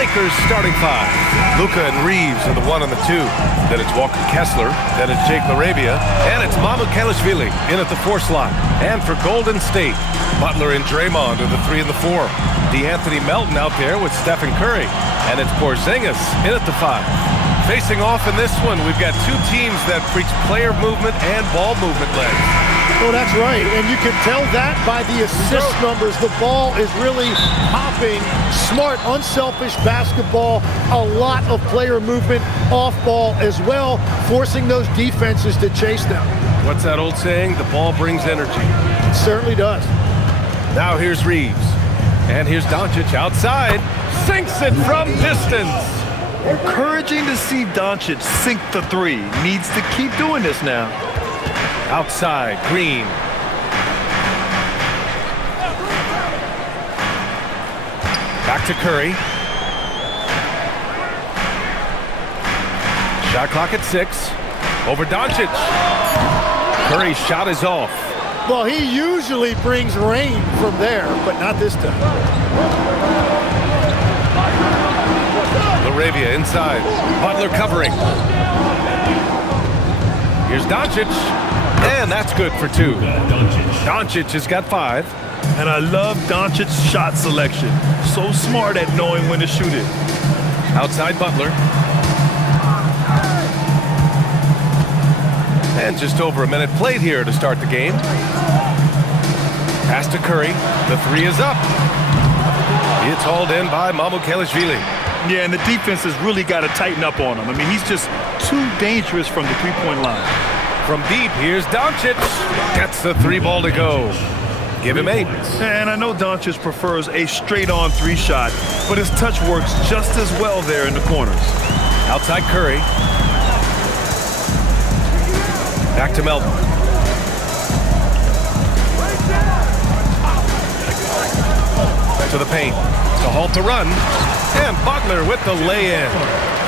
Lakers starting five. Luka and Reeves are the 1 and the 2. Then it's Walker Kessler. Then it's Jake LaRavia. And it's Mamukelashvili in at the 4 slot. And for Golden State, Butler and Draymond are the 3 and the 4. DeAnthony Melton out there with Stephen Curry. And it's Porzingis in at the 5. Facing off in this one, we've got two teams that preach player movement and ball movement legs. Well, that's right, and you can tell that by the assist numbers. The ball is really hopping. Smart, unselfish basketball. A lot of player movement off ball as well, forcing those defenses to chase them. What's that old saying? The ball brings energy. It certainly does. Now here's Reeves. And here's Doncic outside. Sinks it from distance. Encouraging to see Doncic sink the 3. Needs to keep doing this now. Outside, Green. Back to Curry. Shot clock at 6. Over Doncic. Curry's shot is off. Well, he usually brings rain from there, but not this time. LaRavia inside. Butler covering. Here's Doncic. And that's good for 2. Doncic has got 5. And I love Doncic's shot selection. So smart at knowing when to shoot it. Outside Butler. And just over a minute played here to start the game. Pass to Curry. The 3 is up. It's hauled in by Mamukelashvili. Yeah, and the defense has really got to tighten up on him. I mean, he's just too dangerous from the three-point line. From deep, here's Doncic. Gets the 3 ball to go. Give him 8. And I know Doncic prefers a straight-on 3 shot, but his touch works just as well there in the corners. Outside Curry. Back to Melton. To the paint. To halt the run. And Butler with the lay-in.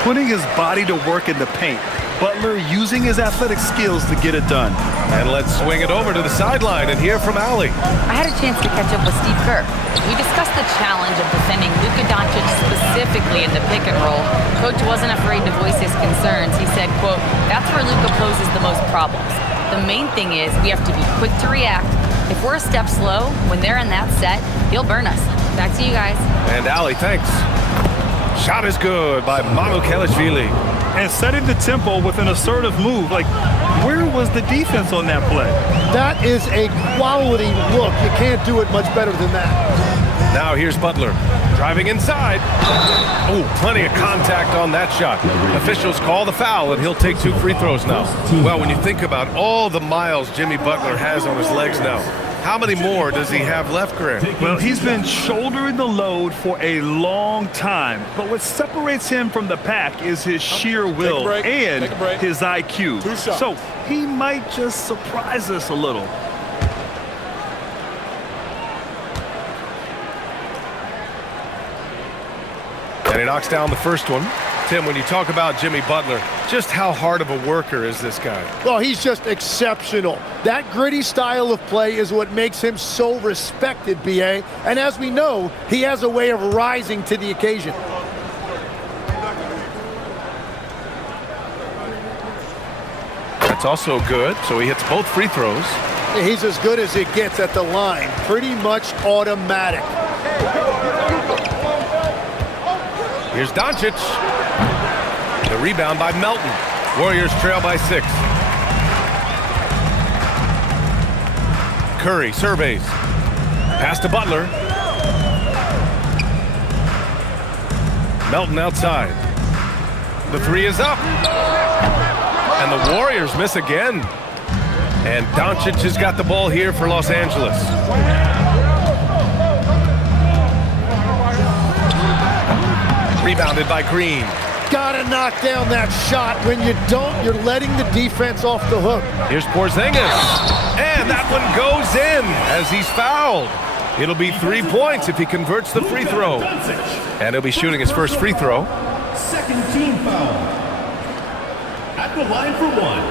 Putting his body to work in the paint. Butler using his athletic skills to get it done. And let's swing it over to the sideline and hear from Allie. I had a chance to catch up with Steve Kerr. We discussed the challenge of defending Luka Doncic specifically in the pick and roll. Coach wasn't afraid to voice his concerns. He said, quote, "That's where Luka poses the most problems. The main thing is we have to be quick to react. If we're a step slow, when they're in that set, he'll burn us." Back to you guys. And Allie, thanks. Shot is good by Mamukelashvili. And setting the tempo with an assertive move. Like, where was the defense on that play? That is a quality look. You can't do it much better than that. Now here's Butler. Driving inside. Oh, plenty of contact on that shot. Officials call the foul, and he'll take 2 free throws now. Well, when you think about all the miles Jimmy Butler has on his legs now, how many more does he have left, Grant? Well, he's been shouldering the load for a long time. But what separates him from the pack is his sheer will and his IQ. So he might just surprise us a little. And he knocks down the first one. Tim, when you talk about Jimmy Butler, just how hard of a worker is this guy? Well, he's just exceptional. That gritty style of play is what makes him so respected, B.A. And as we know, he has a way of rising to the occasion. That's also good, so he hits both free throws. He's as good as it gets at the line. Pretty much automatic. Here's Doncic. The rebound by Melton. Warriors trail by 6. Curry surveys. Pass to Butler. Melton outside. The 3 is up. And the Warriors miss again. And Doncic has got the ball here for Los Angeles. Rebounded by Green. Gotta knock down that shot. When you don't, you're letting the defense off the hook. Here's Porzingis. And that one goes in as he's fouled. It'll be 3 points if he converts the free throw. And he'll be shooting his first free throw. Second team foul. At the line for 1,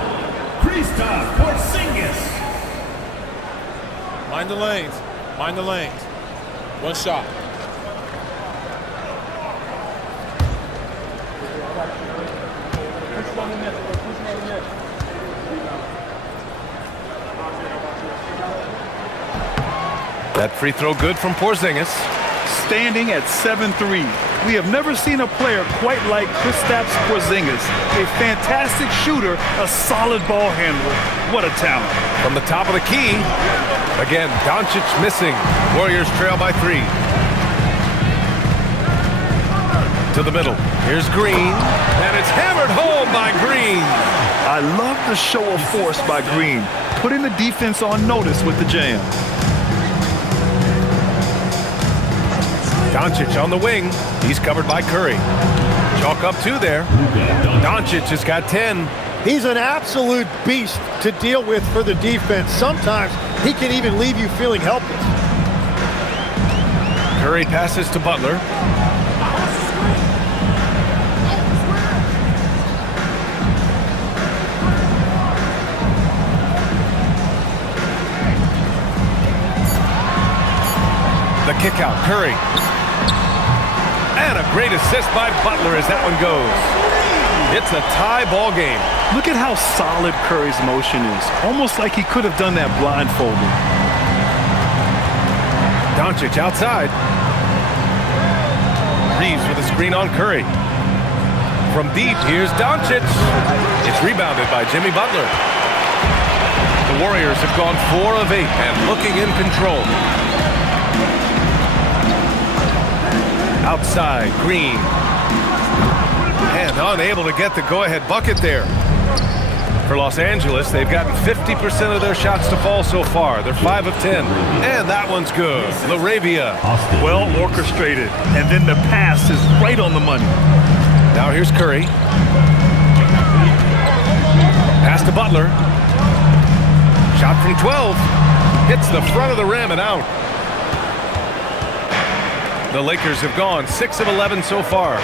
Kristaps Porzingis. Mind the lanes. Mind the lanes. One shot. That free throw good from Porzingis. Standing at 7'3". We have never seen a player quite like Kristaps Porzingis. A fantastic shooter, a solid ball handler. What a talent. From the top of the key. Again, Doncic missing. Warriors trail by 3. To the middle. Here's Green. And it's hammered home by Green. I love the show of force by Green, putting the defense on notice with the jam. Doncic on the wing. He's covered by Curry. Chalk up 2 there. Doncic has got 10. He's an absolute beast to deal with for the defense. Sometimes he can even leave you feeling helpless. Curry passes to Butler. The kick out, Curry. And a great assist by Butler as that one goes. It's a tie ball game. Look at how solid Curry's motion is. Almost like he could have done that blindfolded. Doncic outside. Reeves with a screen on Curry. From deep, here's Doncic. It's rebounded by Jimmy Butler. The Warriors have gone 4 of 8 and looking in control. Outside, Green. And unable to get the go-ahead bucket there. For Los Angeles, they've gotten 50% of their shots to fall so far. They're 5 of 10. And that one's good. LaRavia. Well orchestrated. And then the pass is right on the money. Now here's Curry. Pass to Butler. Shot from 12. Hits the front of the rim and out. The Lakers have gone 6 of 11 so far.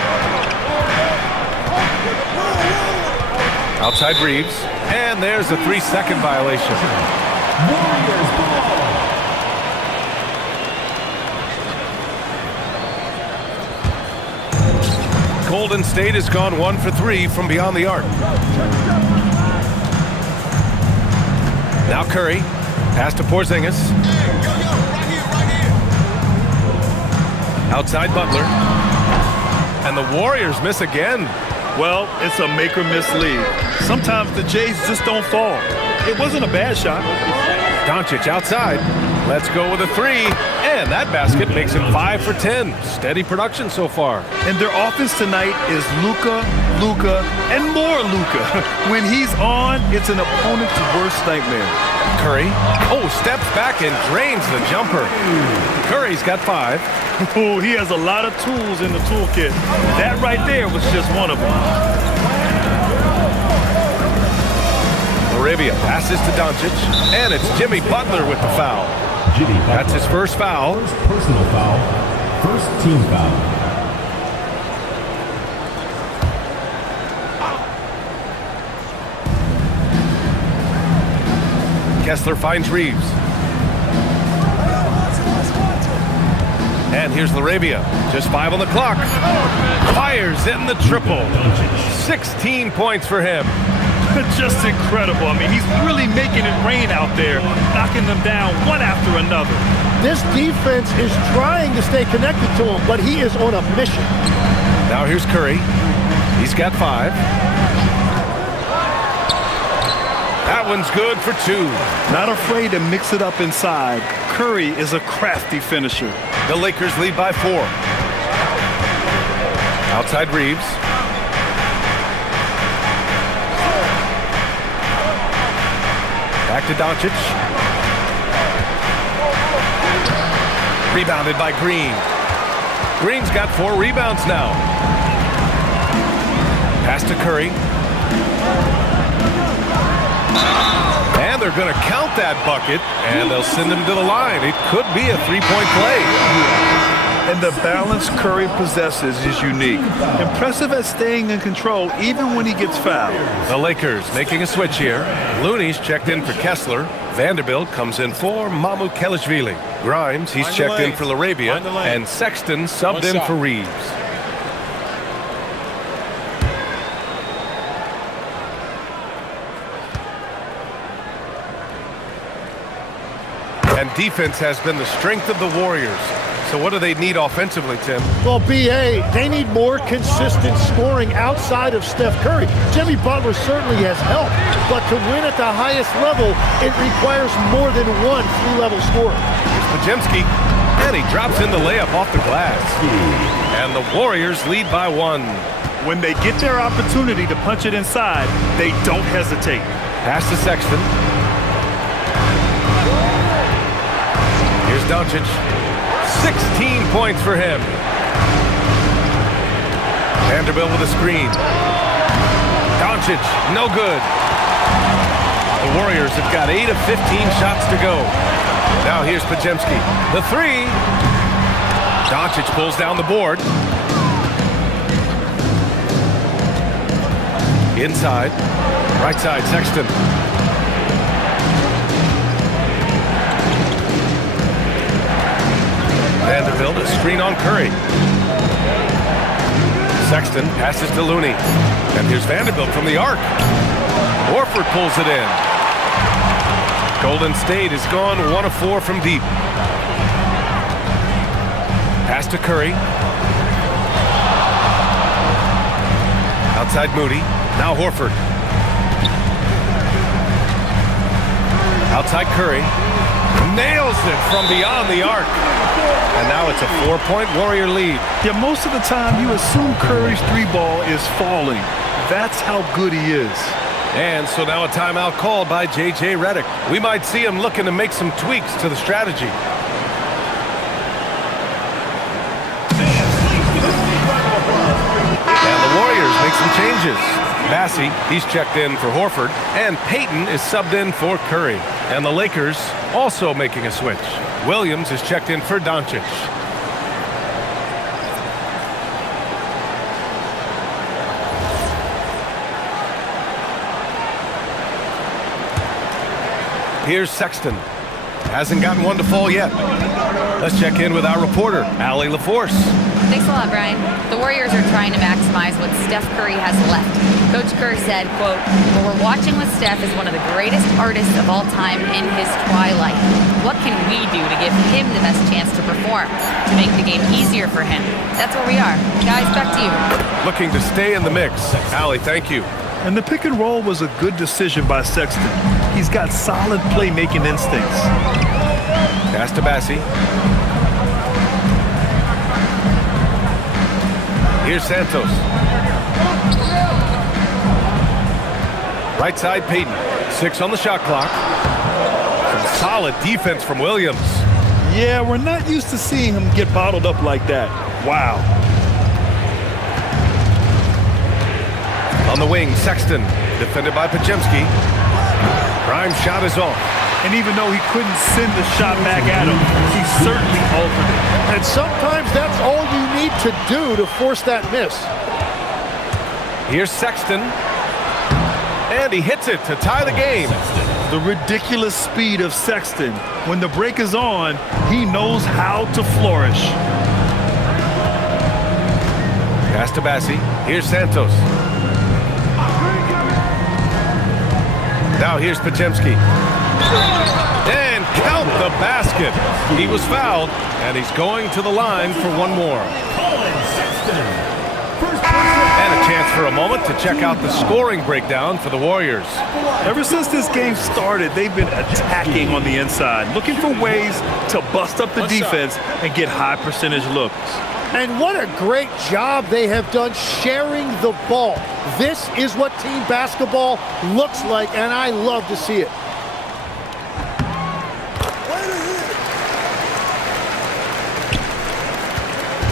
Outside Reeves. And there's a 3-second violation. Warriors ball. Golden State has gone 1 for 3 from beyond the arc. Now Curry. Pass to Porzingis. Outside Butler. And the Warriors miss again. Well, it's a make-or-miss league. Sometimes the Jays just don't fall. It wasn't a bad shot. Doncic outside. Let's go with a 3. And that basket makes it 5 for 10. Steady production so far. And their offense tonight is Luka, and more Luka. When he's on, it's an opponent's worst nightmare. Curry. Oh, steps back and drains the jumper. Curry's got 5. Oh, he has a lot of tools in the toolkit. That right there was just one of them. LaRavia passes to Doncic, and it's Jimmy Butler with the foul. That's his first foul. First personal foul. First team foul. Kessler finds Reeves. And here's LaRavia. Just 5 on the clock. Fires in the triple. 16 points for him. Just incredible. I mean, he's really making it rain out there, knocking them down one after another. This defense is trying to stay connected to him, but he is on a mission. Now here's Curry. He's got 5. That one's good for 2. Not afraid to mix it up inside. Curry is a crafty finisher. The Lakers lead by 4. Outside Reeves. Back to Doncic. Rebounded by Green. Green's got 4 rebounds now. Pass to Curry. And they're going to count that bucket, and they'll send him to the line. It could be a 3-point play. And the balance Curry possesses is unique. Impressive at staying in control even when he gets fouled. The Lakers making a switch here. Looney's checked in for Kessler. Vanderbilt comes in for Mamukelashvili. Grimes, he's checked in for LaRavia. And Sexton subbed in for Reeves. And defense has been the strength of the Warriors. So what do they need offensively, Tim? Well, B.A., they need more consistent scoring outside of Steph Curry. Jimmy Butler certainly has helped, but to win at the highest level, it requires more than one three-level scorer. Here's Podziemski, and he drops in the layup off the glass. And the Warriors lead by 1. When they get their opportunity to punch it inside, they don't hesitate. Pass to Sexton. Here's Doncic. 16 points for him. Vanderbilt with a screen. Doncic, no good. The Warriors have got 8 of 15 shots to go. Now here's Podziemski. The 3. Doncic pulls down the board. Inside. Right side, Sexton. Vanderbilt, a screen on Curry. Sexton passes to Looney. And here's Vanderbilt from the arc. Horford pulls it in. Golden State has gone 1 of 4 from deep. Pass to Curry. Outside Moody. Now Horford. Outside Curry. Nails it from beyond the arc. And now it's a 4-point Warrior lead. Yeah, most of the time you assume Curry's 3-ball is falling. That's how good he is. And so now a timeout called by J.J. Redick. We might see him looking to make some tweaks to the strategy. And the Warriors make some changes. Massey, he's checked in for Horford, and Payton is subbed in for Curry. And the Lakers also making a switch. Williams is checked in for Doncic. Here's Sexton. Hasn't gotten one to fall yet. Let's check in with our reporter, Allie LaForce. Thanks a lot, Brian. The Warriors are trying to maximize what Steph Curry has left. Coach Kerr said, quote, "What we're watching with Steph is one of the greatest artists of all time in his twilight. What can we do to give him the best chance to perform, to make the game easier for him?" That's where we are. Guys, back to you. Looking to stay in the mix. Allie, thank you. And the pick and roll was a good decision by Sexton. He's got solid playmaking instincts. Pass to Massey. Here's Santos. Right side, Payton. 6 on the shot clock. Some solid defense from Williams. Yeah, we're not used to seeing him get bottled up like that. Wow. On the wing, Sexton. Defended by Podziemski. Prime shot is off. And even though he couldn't send the shot back at him, he certainly altered it. And sometimes that's all you need to do to force that miss. Here's Sexton. And he hits it to tie the game. The ridiculous speed of Sexton. When the break is on, he knows how to flourish. Pass to Massey. Here's Santos. Now here's Podziemski. And count the basket. He was fouled, and he's going to the line for one more. And a chance for a moment to check out the scoring breakdown for the Warriors. Ever since this game started, they've been attacking on the inside, looking for ways to bust up the defense and get high percentage looks. And what a great job they have done sharing the ball. This is what team basketball looks like, and I love to see it.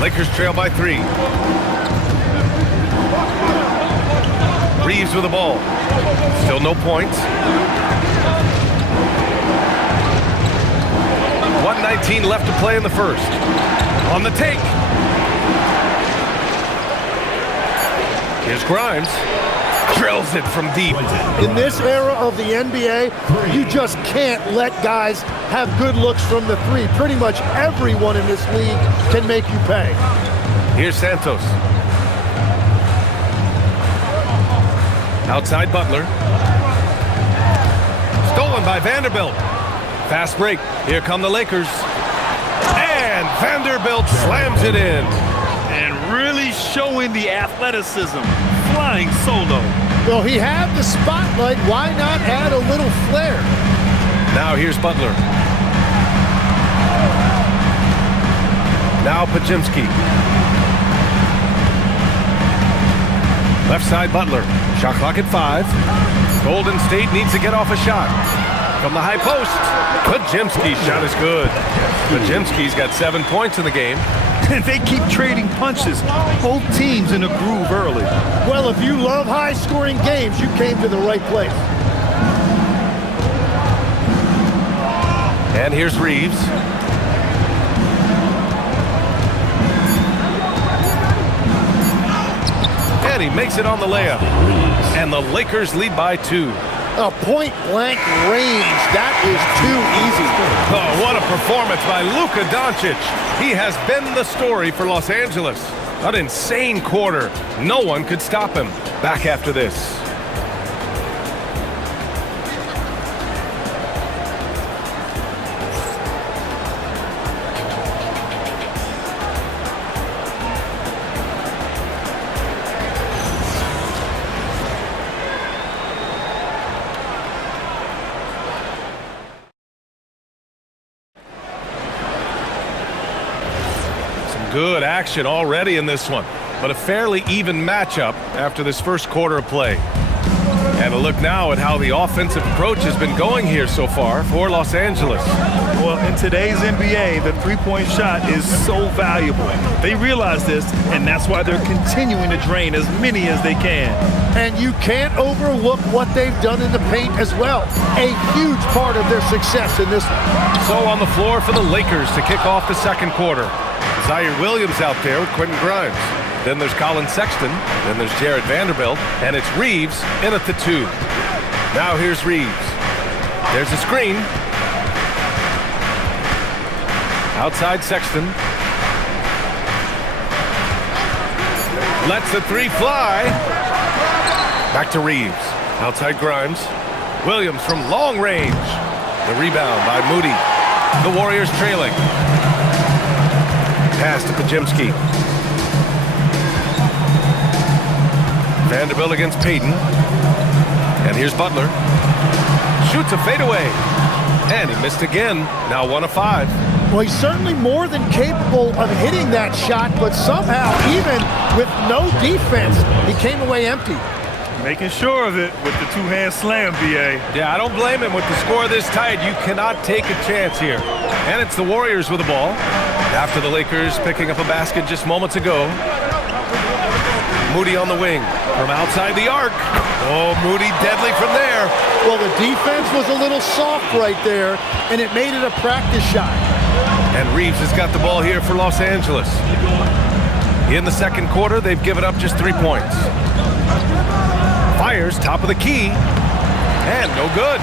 Lakers trail by 3. Reeves with the ball. Still no points. 1:19 left to play in the first. On the take. Here's Grimes. Drills it from deep. In this era of the NBA, you just can't let guys have good looks from the 3. Pretty much everyone in this league can make you pay. Here's Santos. Outside Butler. Stolen by Vanderbilt. Fast break. Here come the Lakers. And Vanderbilt slams it in. And really showing the athleticism. Flying solo. Well, he had the spotlight. Why not add a little flair? Now here's Butler. Now Pajimski. Left side Butler. Shot clock at 5. Golden State needs to get off a shot. From the high post. Pajimski's shot is good. Pajimski's got 7 points in the game. And they keep trading punches. Both teams in a groove early. Well, if you love high-scoring games, you came to the right place. And here's Reeves. And he makes it on the layup. And the Lakers lead by 2. A point-blank range. That is too easy. Oh, what a performance by Luka Doncic. He has been the story for Los Angeles. An insane quarter. No one could stop him. Back after this. Good action already in this one, but a fairly even matchup after this first quarter of play. And a look now at how the offensive approach has been going here so far for Los Angeles. Well, in today's NBA, the three-point shot is so valuable. They realize this, and that's why they're continuing to drain as many as they can. And you can't overlook what they've done in the paint as well. A huge part of their success in this one. So on the floor for the Lakers to kick off the second quarter. Zion Williams out there with Quentin Grimes. Then there's Colin Sexton. Then there's Jared Vanderbilt. And it's Reeves in at the 2. Now here's Reeves. There's a screen. Outside Sexton. Lets the 3 fly. Back to Reeves. Outside Grimes. Williams from long range. The rebound by Moody. The Warriors trailing. Pass to Pajimski. Vanderbilt against Payton. And here's Butler. Shoots a fadeaway. And he missed again. Now 1 of 5. Well, he's certainly more than capable of hitting that shot, but somehow, even with no defense, he came away empty. Making sure of it with the two-hand slam, B.A. Yeah, I don't blame him. With the score this tight, you cannot take a chance here. And it's the Warriors with the ball. After the Lakers picking up a basket just moments ago. Moody on the wing from outside the arc. Oh, Moody deadly from there. Well, the defense was a little soft right there, and it made it a practice shot. And Reeves has got the ball here for Los Angeles. In the second quarter, they've given up just 3 points. Fires, top of the key, and no good.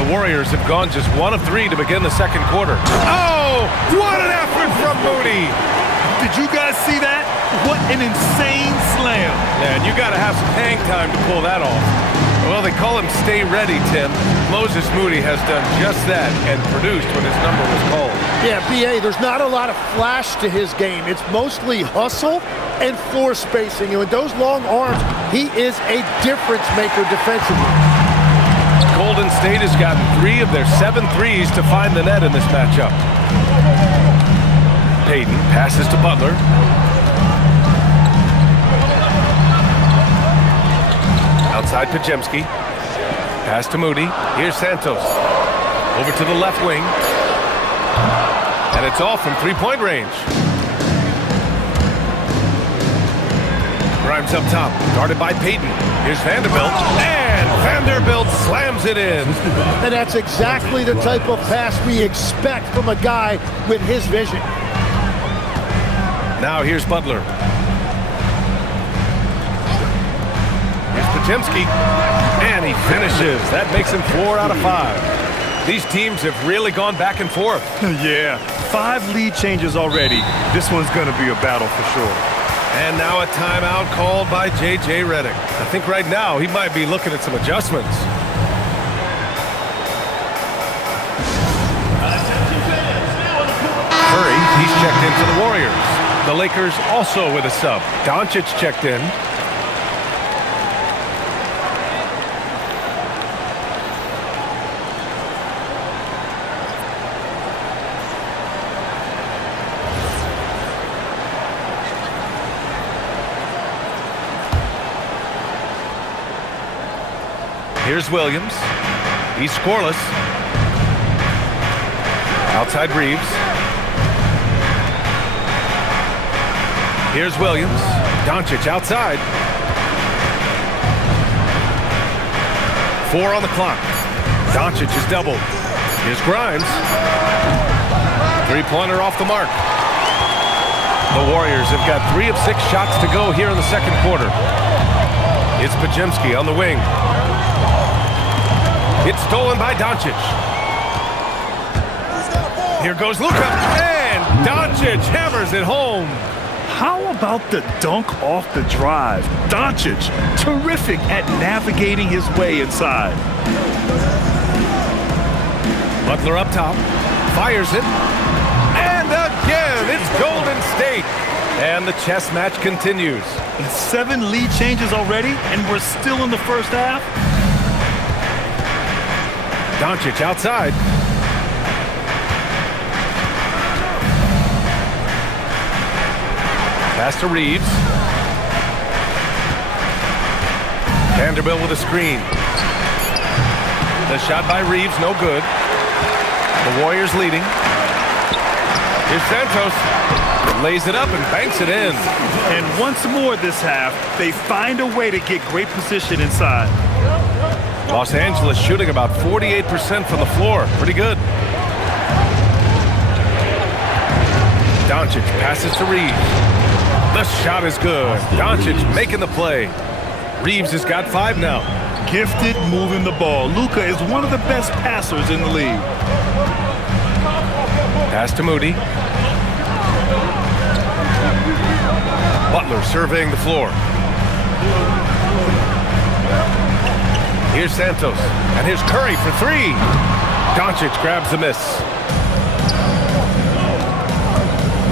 The Warriors have gone just 1 of 3 to begin the second quarter. Oh, what an effort from Moody. Did you guys see that? What an insane slam. Man, you got to have some hang time to pull that off. Well, they call him Stay Ready, Tim. Moses Moody has done just that and produced when his number was called. Yeah, B.A., there's not a lot of flash to his game. It's mostly hustle and floor spacing. And with those long arms, he is a difference maker defensively. Golden State has gotten 3 of their 7 threes to find the net in this matchup. Payton passes to Butler. Outside Pajimski. Pass to Moody. Here's Santos. Over to the left wing. And it's off from 3-point range. Grimes up top. Guarded by Payton. Here's Vanderbilt. And Vanderbilt slams it in. And that's exactly the type of pass we expect from a guy with his vision. Now here's Butler. Here's Pajimski. And he finishes. That makes him 4 out of 5. These teams have really gone back and forth. Yeah, 5 lead changes already. This one's going to be a battle for sure. And now a timeout called by J.J. Redick. I think right now he might be looking at some adjustments. Curry, he's checked in for the Warriors. The Lakers also with a sub. Doncic checked in. Here's Williams. He's scoreless. Outside Reeves. Here's Williams. Doncic outside. 4 on the clock. Doncic is doubled. Here's Grimes. Three-pointer off the mark. The Warriors have got 3 of 6 shots to go here in the second quarter. It's Podziemski on the wing. It's stolen by Doncic. Here goes Luka, and Doncic hammers it home. How about the dunk off the drive? Doncic, terrific at navigating his way inside. Butler up top, fires it, and again, it's Golden State. And the chess match continues. 7 lead changes already, and we're still in the first half. Doncic outside. Pass to Reeves. Vanderbilt with a screen. The shot by Reeves, no good. The Warriors leading. Here's Santos. Lays it up and banks it in. And once more this half, they find a way to get great position inside. Los Angeles shooting about 48% from the floor. Pretty good. Doncic passes to Reeves. The shot is good. Doncic making the play. Reeves has got 5 now. Gifted moving the ball. Luka is one of the best passers in the league. Pass to Moody. Butler surveying the floor. Here's Santos, and here's Curry for 3. Doncic grabs the miss.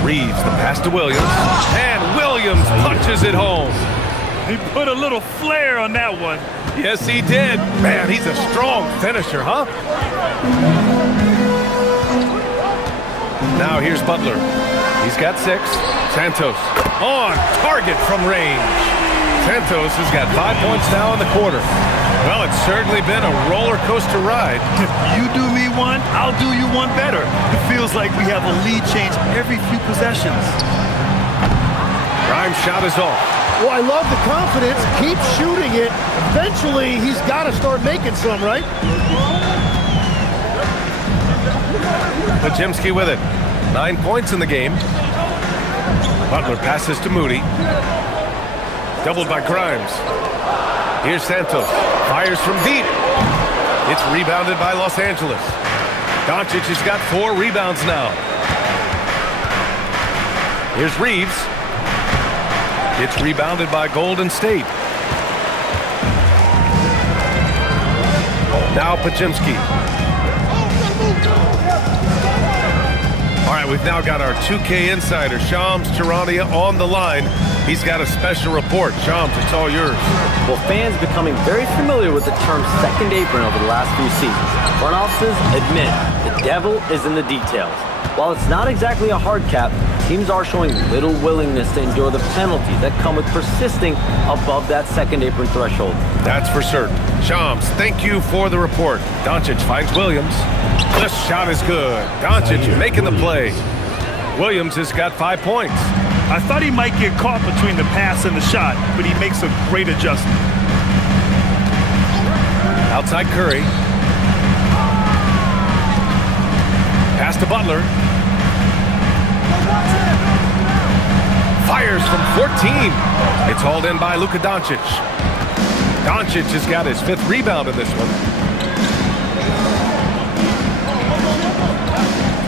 Reeves, the pass to Williams, and Williams punches it home. He put a little flair on that one. Yes, he did. Man, he's a strong finisher, huh? Now here's Butler. He's got 6. Santos on target from range. Santos has got 5 points now in the quarter. Well, it's certainly been a roller coaster ride. You do me one, I'll do you one better. It feels like we have a lead change every few possessions. Grimes' shot is off. Well, I love the confidence. Keep shooting it. Eventually, he's got to start making some, right? Podziemski with it. 9 points in the game. Butler passes to Moody. Doubled by Grimes. Here's Santos. Fires from deep. It's rebounded by Los Angeles. Doncic has got 4 rebounds now. Here's Reeves. It's rebounded by Golden State. Now Podziemski. All right, we've now got our 2K insider, Shams Charania, on the line. He's got a special report. Shams, it's all yours. Well, fans becoming very familiar with the term second apron over the last few seasons. Front offices admit the devil is in the details. While it's not exactly a hard cap, teams are showing little willingness to endure the penalties that come with persisting above that second apron threshold. That's for certain. Shams, thank you for the report. Doncic finds Williams. The shot is good. Doncic making the play. Williams has got 5 points. I thought he might get caught between the pass and the shot, but he makes a great adjustment. Outside Curry. Pass to Butler. Fires from 14. It's hauled in by Luka Doncic. Doncic has got his 5th rebound in this one.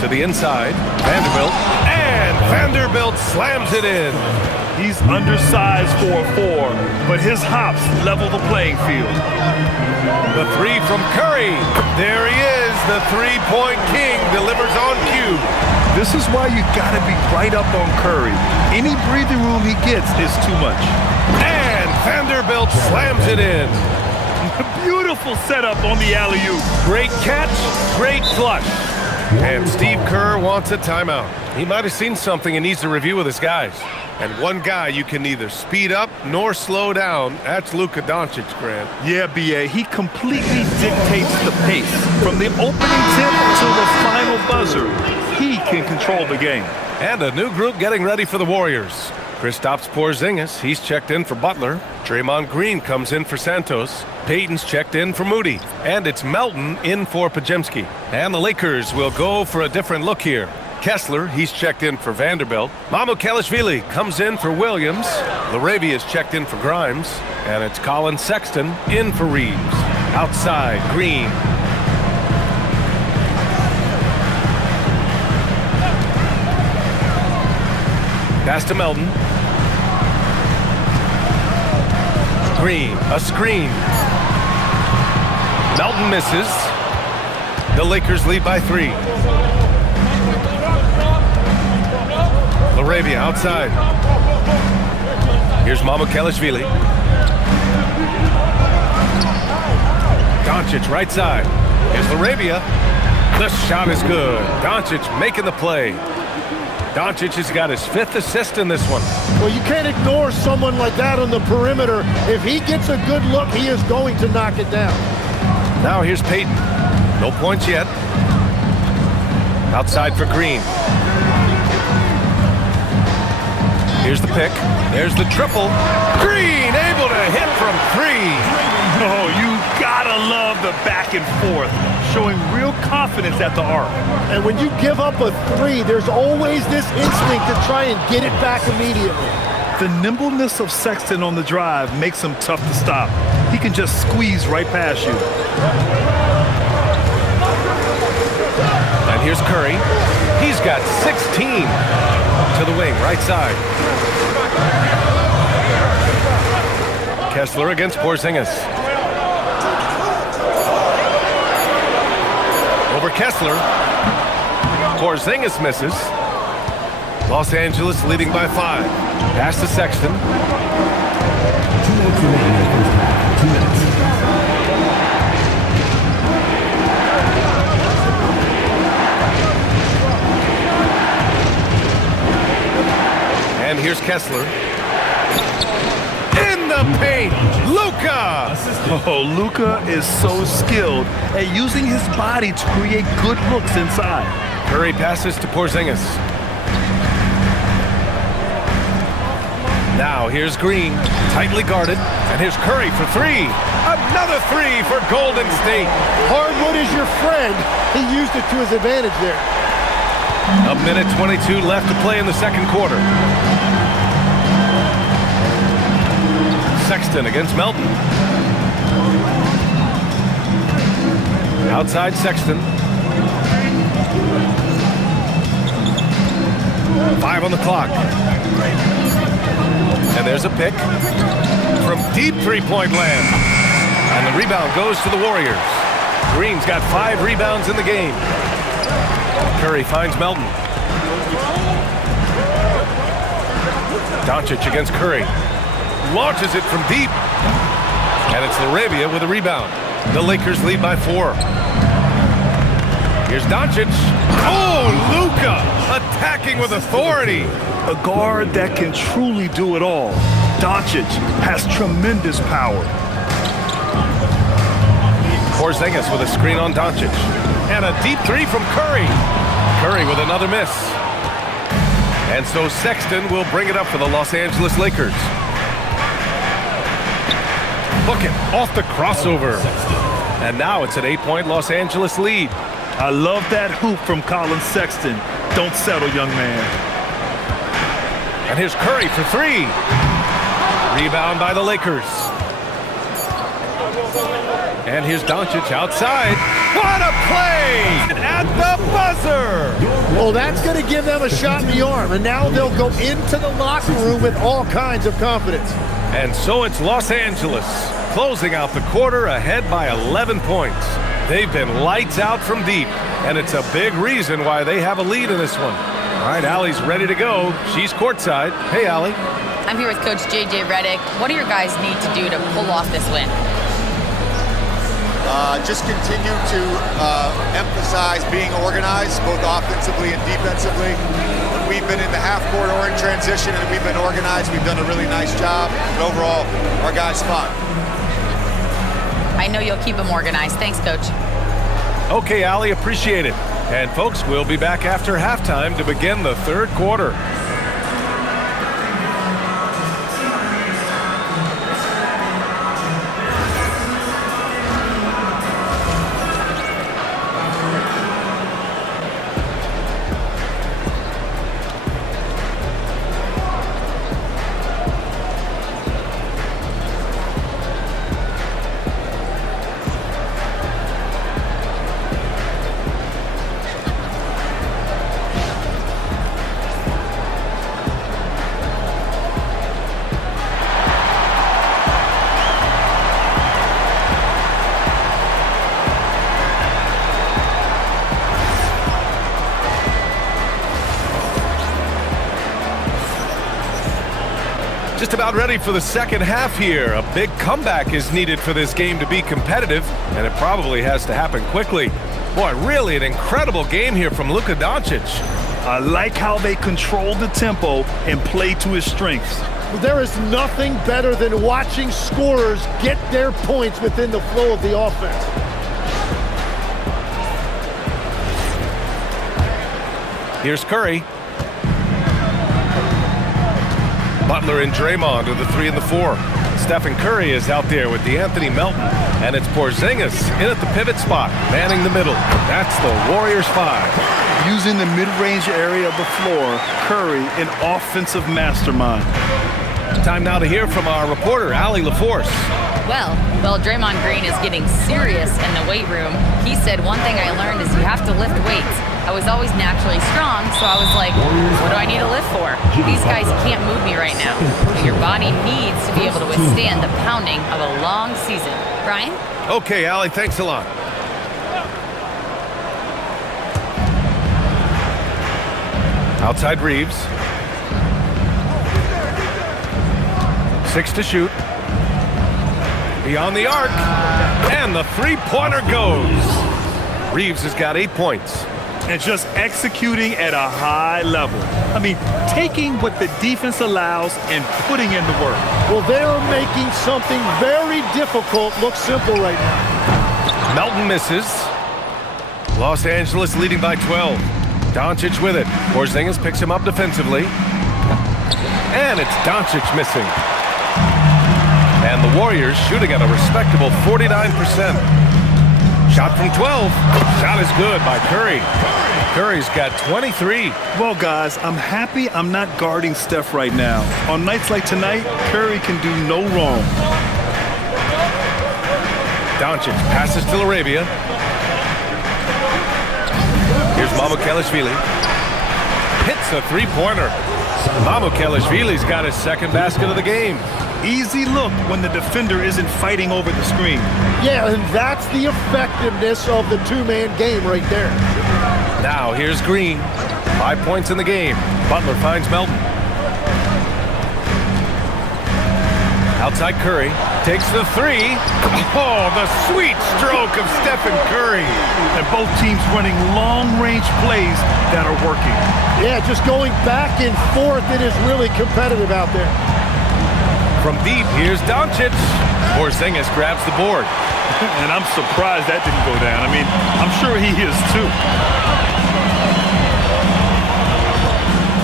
To the inside. Vanderbilt. And Vanderbilt slams it in. He's undersized for a 4, but his hops level the playing field. The three from Curry. There he is. The three-point king delivers on cue. This is why you got to be right up on Curry. Any breathing room he gets is too much. And Vanderbilt slams it in. Beautiful setup on the alley-oop. Great catch, great flush. And Steve Kerr wants a timeout. He might have seen something and needs to review with his guys. And one guy you can neither speed up nor slow down, that's Luka Doncic, Grant. Yeah, B.A., he completely dictates the pace. From the opening tip to the final buzzer, he can control the game. And a new group getting ready for the Warriors. Kristaps Porzingis, he's checked in for Butler. Draymond Green comes in for Santos. Payton's checked in for Moody. And it's Melton in for Podziemski. And the Lakers will go for a different look here. Kessler, he's checked in for Vanderbilt. Mamukelashvili comes in for Williams. Laravia's checked in for Grimes. And it's Colin Sexton in for Reeves. Outside, Green. Pass to Melton. Green, a screen. Melton misses. The Lakers lead by 3. Laravia outside. Here's Mamukelashvili. Doncic right side. Here's Laravia. The shot is good. Doncic making the play. Doncic has got his 5th assist in this one. Well, you can't ignore someone like that on the perimeter. If he gets a good look, he is going to knock it down. Now here's Payton. No points yet. Outside for Green. Here's the pick. There's the triple. Green able to hit from 3. Oh, you gotta love the back and forth, showing real confidence at the arc. And when you give up a 3, there's always this instinct to try and get it back immediately. The nimbleness of Sexton on the drive makes him tough to stop. He can just squeeze right past you. And here's Curry. He's got 16 to the wing, right side. Kessler against Porzingis. Over Kessler. Porzingis misses. Los Angeles leading by 5. Pass to Sexton. 2 minutes remaining in the first half. 2 minutes. And here's Kessler. In the paint, Luka! Oh, Luka is so skilled at using his body to create good looks inside. Curry passes to Porzingis. Now here's Green, tightly guarded, and here's Curry for 3. Another 3 for Golden State. Hardwood is your friend. He used it to his advantage there. A minute 22 left to play in the second quarter. Sexton against Melton. Outside Sexton. 5 on the clock. And there's a pick from deep three-point land. And the rebound goes to the Warriors. Green's got 5 rebounds in the game. Curry finds Melton. Doncic against Curry. Launches it from deep. And it's Laravia with a rebound. The Lakers lead by 4. Here's Doncic. Oh, Luka attacking with authority. A guard that can truly do it all. Doncic has tremendous power. Porzingis with a screen on Doncic. And a deep 3 from Curry. Curry with another miss. And so Sexton will bring it up for the Los Angeles Lakers. Book it off the crossover. And now it's an 8-point Los Angeles lead. I love that hoop from Colin Sexton. Don't settle, young man. And here's Curry for 3. Rebound by the Lakers. And here's Doncic outside. What a play! At the buzzer! Well, that's going to give them a shot in the arm, and now they'll go into the locker room with all kinds of confidence. And so it's Los Angeles, closing out the quarter ahead by 11 points. They've been lights out from deep, and it's a big reason why they have a lead in this one. All right, Allie's ready to go. She's courtside. Hey, Allie. I'm here with Coach J.J. Redick. What do your guys need to do to pull off this win? Just continue to emphasize being organized, both offensively and defensively. When we've been in the half-court or in transition and we've been organized, we've done a really nice job. And overall, our guys fought. I know you'll keep them organized. Thanks, Coach. Okay, Allie, appreciate it. And folks, we'll be back after halftime to begin the third quarter. Just about ready for the second half here. A big comeback is needed for this game to be competitive, and it probably has to happen quickly. Boy, really an incredible game here from Luka Doncic. I like how they control the tempo and play to his strengths. There is nothing better than watching scorers get their points within the flow of the offense. Here's Curry. Butler and Draymond are the 3 and the 4. Stephen Curry is out there with DeAnthony Melton, and it's Porzingis in at the pivot spot, manning the middle. That's the Warriors 5. Using the mid-range area of the floor, Curry, an offensive mastermind. Time now to hear from our reporter, Allie LaForce. Well, Draymond Green is getting serious in the weight room. He said, one thing I learned is you have to lift weights. I was always naturally strong, so I was like, what do I need to lift for? These guys can't move me right now. Your body needs to be able to withstand the pounding of a long season. Brian? Okay, Allie, thanks a lot. Outside Reeves. 6 to shoot. Beyond the arc. And the three-pointer goes. Reeves has got 8 points. And just executing at a high level. I mean, taking what the defense allows and putting in the work. Well, they're making something very difficult look simple right now. Melton misses. Los Angeles leading by 12. Doncic with it. Porzingis picks him up defensively. And it's Doncic missing. And the Warriors shooting at a respectable 49%. Shot from 12. Shot is good by Curry. Curry's got 23. Well, guys, I'm happy I'm not guarding Steph right now. On nights like tonight, Curry can do no wrong. Doncic passes to Arabia. Here's Mamukelashvili. Hits a three-pointer. Mamukelashvili's got his second basket of the game. Easy look when the defender isn't fighting over the screen. Yeah, and that's the effectiveness of the two-man game right there. Now here's Green. 5 points in the game. Butler finds Melton. Outside Curry. Takes the three. Oh, the sweet stroke of Stephen Curry. And both teams running long-range plays that are working. Yeah, just going back and forth. It is really competitive out there. From deep, here's Doncic. Porzingis grabs the board. And I'm surprised that didn't go down. I mean, I'm sure he is too.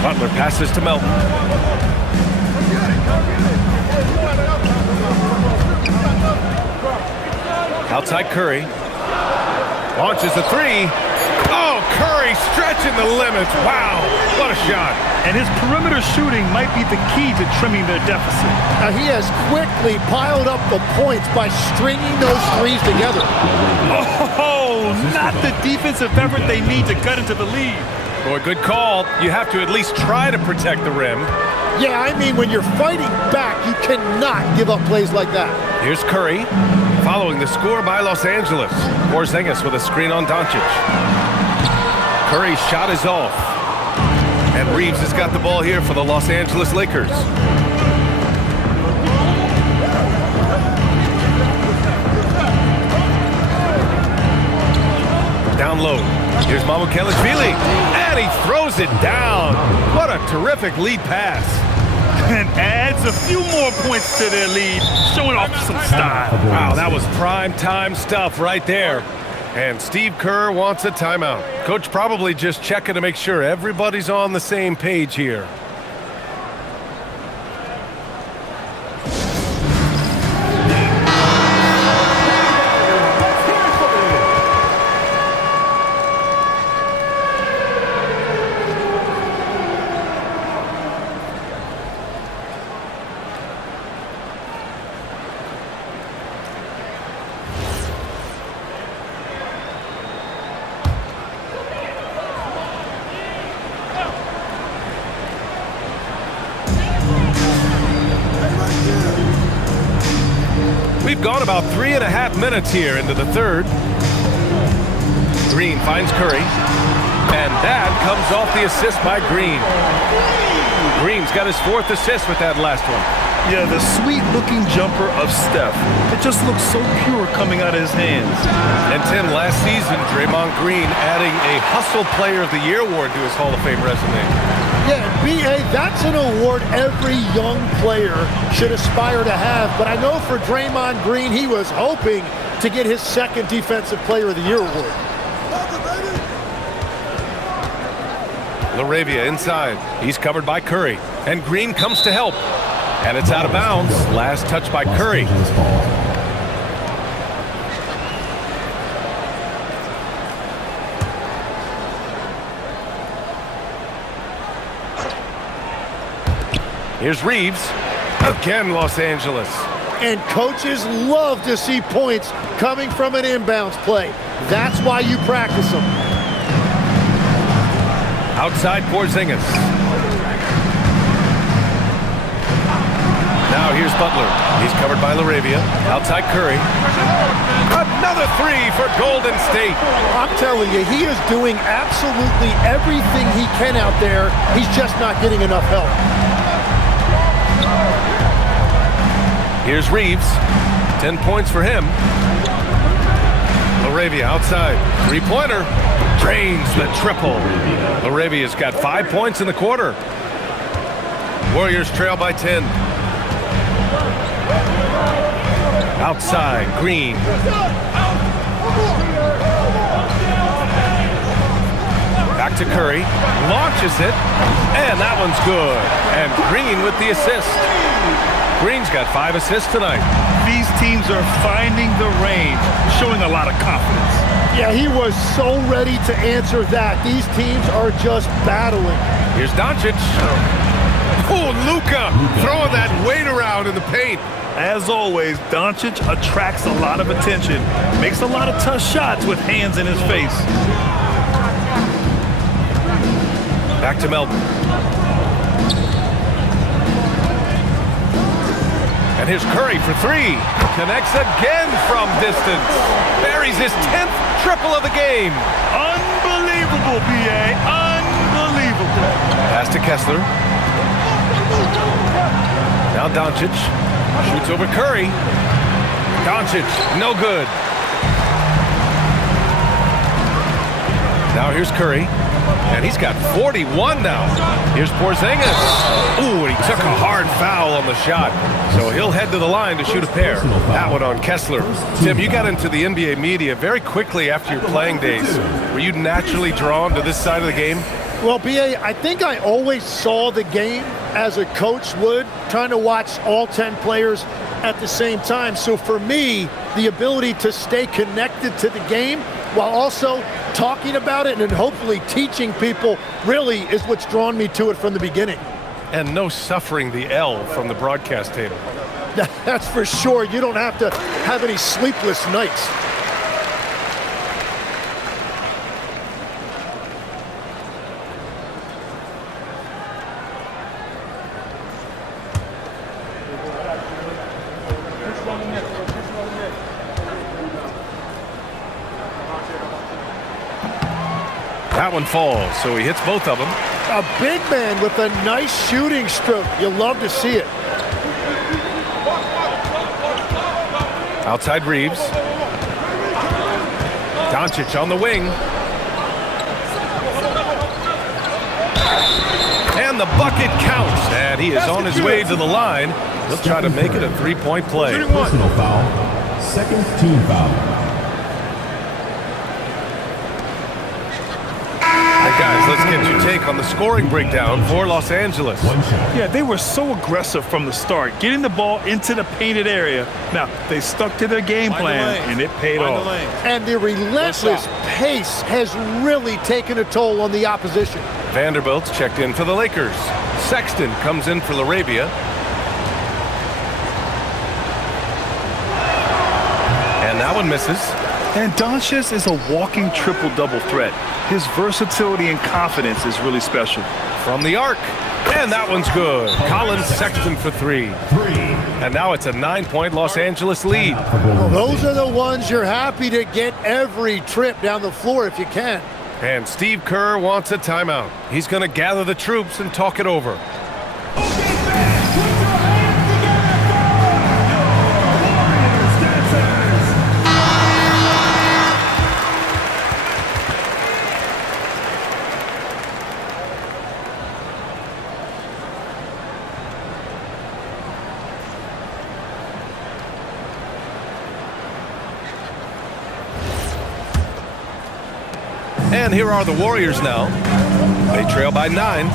Butler passes to Melton. Outside Curry. Launches a three. Oh, Curry stretching the limits. Wow, what a shot. And his perimeter shooting might be the key to trimming their deficit. Now he has quickly piled up the points by stringing those threes together. Oh, not the defensive effort they need to cut into the lead. Boy, good call. You have to at least try to protect the rim. Yeah, I mean, when you're fighting back, you cannot give up plays like that. Here's Curry, following the score by Los Angeles. Porzingis with a screen on Doncic. Curry's shot is off. And Reeves has got the ball here for the Los Angeles Lakers. Down low. Here's Mamukelashvili. And he throws it down. What a terrific lead pass. And adds a few more points to their lead, showing off some style. Wow, that was prime time stuff right there. And Steve Kerr wants a timeout. Coach probably just checking to make sure everybody's on the same page here. We've gone about 3.5 minutes here into the third. Green finds Curry. And that comes off the assist by Green. Green's got his 4th assist with that last one. Yeah, the sweet-looking jumper of Steph. It just looks so pure coming out of his hands. And Tim, last season, Draymond Green adding a Hustle Player of the Year award to his Hall of Fame resume. Yeah, B.A., that's an award every young player should aspire to have. But I know for Draymond Green, he was hoping to get his 2nd Defensive Player of the Year award. LaRavia inside. He's covered by Curry. And Green comes to help. And it's out of bounds. Last touch by Curry. Here's Reeves. Again, Los Angeles. And coaches love to see points coming from an inbounds play. That's why you practice them. Outside Porzingis. Now here's Butler. He's covered by LaRavia. Outside Curry. Another 3 for Golden State. I'm telling you, he is doing absolutely everything he can out there. He's just not getting enough help. Here's Reeves. 10 points for him. LaRavia outside. 3-pointer. Drains the triple. LaRavia's got 5 points in the quarter. Warriors trail by 10. Outside, Green. Back to Curry. Launches it. And that one's good. And Green with the assist. Green's got 5 assists tonight. These teams are finding the range, showing a lot of confidence. Yeah, he was so ready to answer that. These teams are just battling. Here's Doncic. Oh, Luka throwing that weight around in the paint. As always, Doncic attracts a lot of attention, makes a lot of tough shots with hands in his face. Back to Melton. And here's Curry for 3. Connects again from distance. Buries his 10th triple of the game. Unbelievable, B.A. Unbelievable. Pass to Kessler. Now Doncic. Shoots over Curry. Doncic, no good. Now here's Curry. And he's got 41 now. Here's Porzingis. Ooh, and he took a hard foul on the shot. So he'll head to the line to shoot a pair. That one on Kessler. Tim, you got into the NBA media very quickly after your playing days. Were you naturally drawn to this side of the game? Well, B.A., I think I always saw the game as a coach would, trying to watch all 10 players at the same time. So for me, the ability to stay connected to the game while also talking about it and hopefully teaching people really is what's drawn me to it from the beginning. And no suffering the L from the broadcast table. That's for sure. You don't have to have any sleepless nights. That one falls, so he hits both of them. A big man with a nice shooting stroke. You love to see it. Outside Reeves. Doncic on the wing. And the bucket counts. And he is on his way to the line. He'll try to make it a three-point play. Personal foul. Second team foul. Guys, let's get your take on the scoring breakdown for Los Angeles. Yeah, they were so aggressive from the start, getting the ball into the painted area. Now, they stuck to their game plan, and it paid off. And the relentless pace has really taken a toll on the opposition. Vanderbilt's checked in for the Lakers. Sexton comes in for LaRavia. And that one misses. And Doncic is a walking triple-double threat. His versatility and confidence is really special. From the arc. And that one's good. Collins Sexton for three. And now it's a 9-point Los Angeles lead. Well, those are the ones you're happy to get every trip down the floor if you can. And Steve Kerr wants a timeout. He's going to gather the troops and talk it over. And here are the Warriors now. They trail by 9.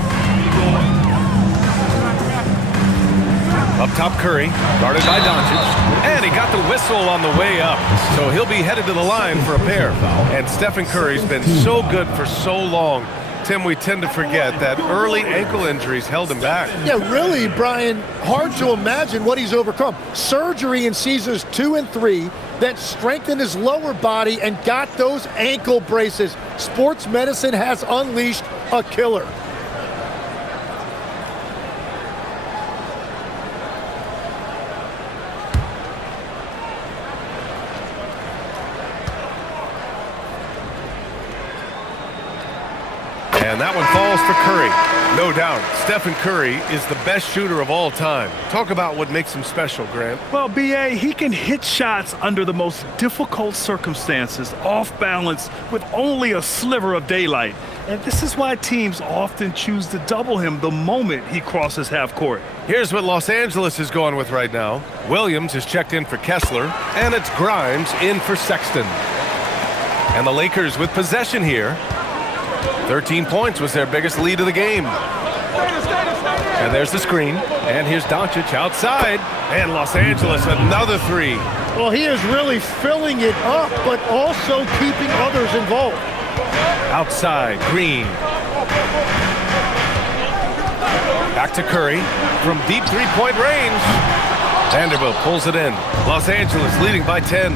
Up top, Curry, guarded by Doncic. And he got the whistle on the way up. So he'll be headed to the line for a pair. And Stephen Curry's been so good for so long. Tim, we tend to forget that early ankle injuries held him back. Yeah, really, Brian, hard to imagine what he's overcome. Surgery in seasons 2 and 3 that strengthened his lower body and got those ankle braces. Sports medicine has unleashed a killer. And that one falls for Curry. No doubt, Stephen Curry is the best shooter of all time. Talk about what makes him special, Grant. Well, B.A., he can hit shots under the most difficult circumstances, off balance, with only a sliver of daylight. And this is why teams often choose to double him the moment he crosses half court. Here's what Los Angeles is going with right now. Williams is checked in for Kessler, and it's Grimes in for Sexton. And the Lakers with possession here. 13 points was their biggest lead of the game. And there's the screen. And here's Doncic outside. And Los Angeles, another three. Well, he is really filling it up, but also keeping others involved. Outside, Green. Back to Curry from deep three-point range. Vanderbilt pulls it in. Los Angeles leading by 10.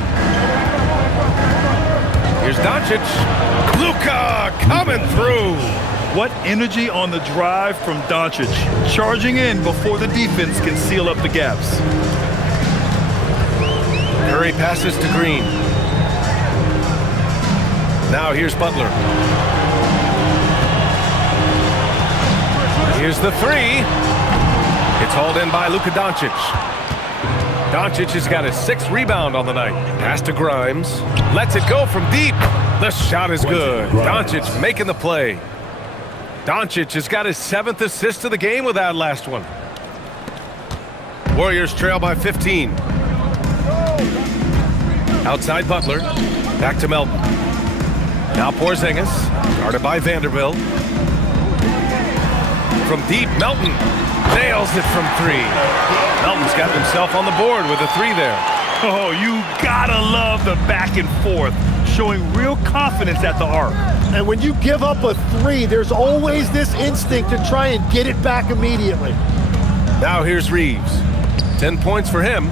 Here's Doncic. Luka coming through. What energy on the drive from Doncic, charging in before the defense can seal up the gaps. Curry passes to Green. Now here's Butler. Here's the three. It's hauled in by Luka Doncic. Doncic has got his 6th rebound on the night. Pass to Grimes. Lets it go from deep. The shot is good. Doncic making the play. Doncic has got his 7th assist of the game with that last one. Warriors trail by 15. Outside Butler. Back to Melton. Now Porzingis. Guarded by Vanderbilt. From deep, Melton nails it from 3. Melton's got himself on the board with a 3 there. Oh, you gotta love the back and forth, showing real confidence at the arc. And when you give up a 3, there's always this instinct to try and get it back immediately. Now here's Reeves. 10 points for him.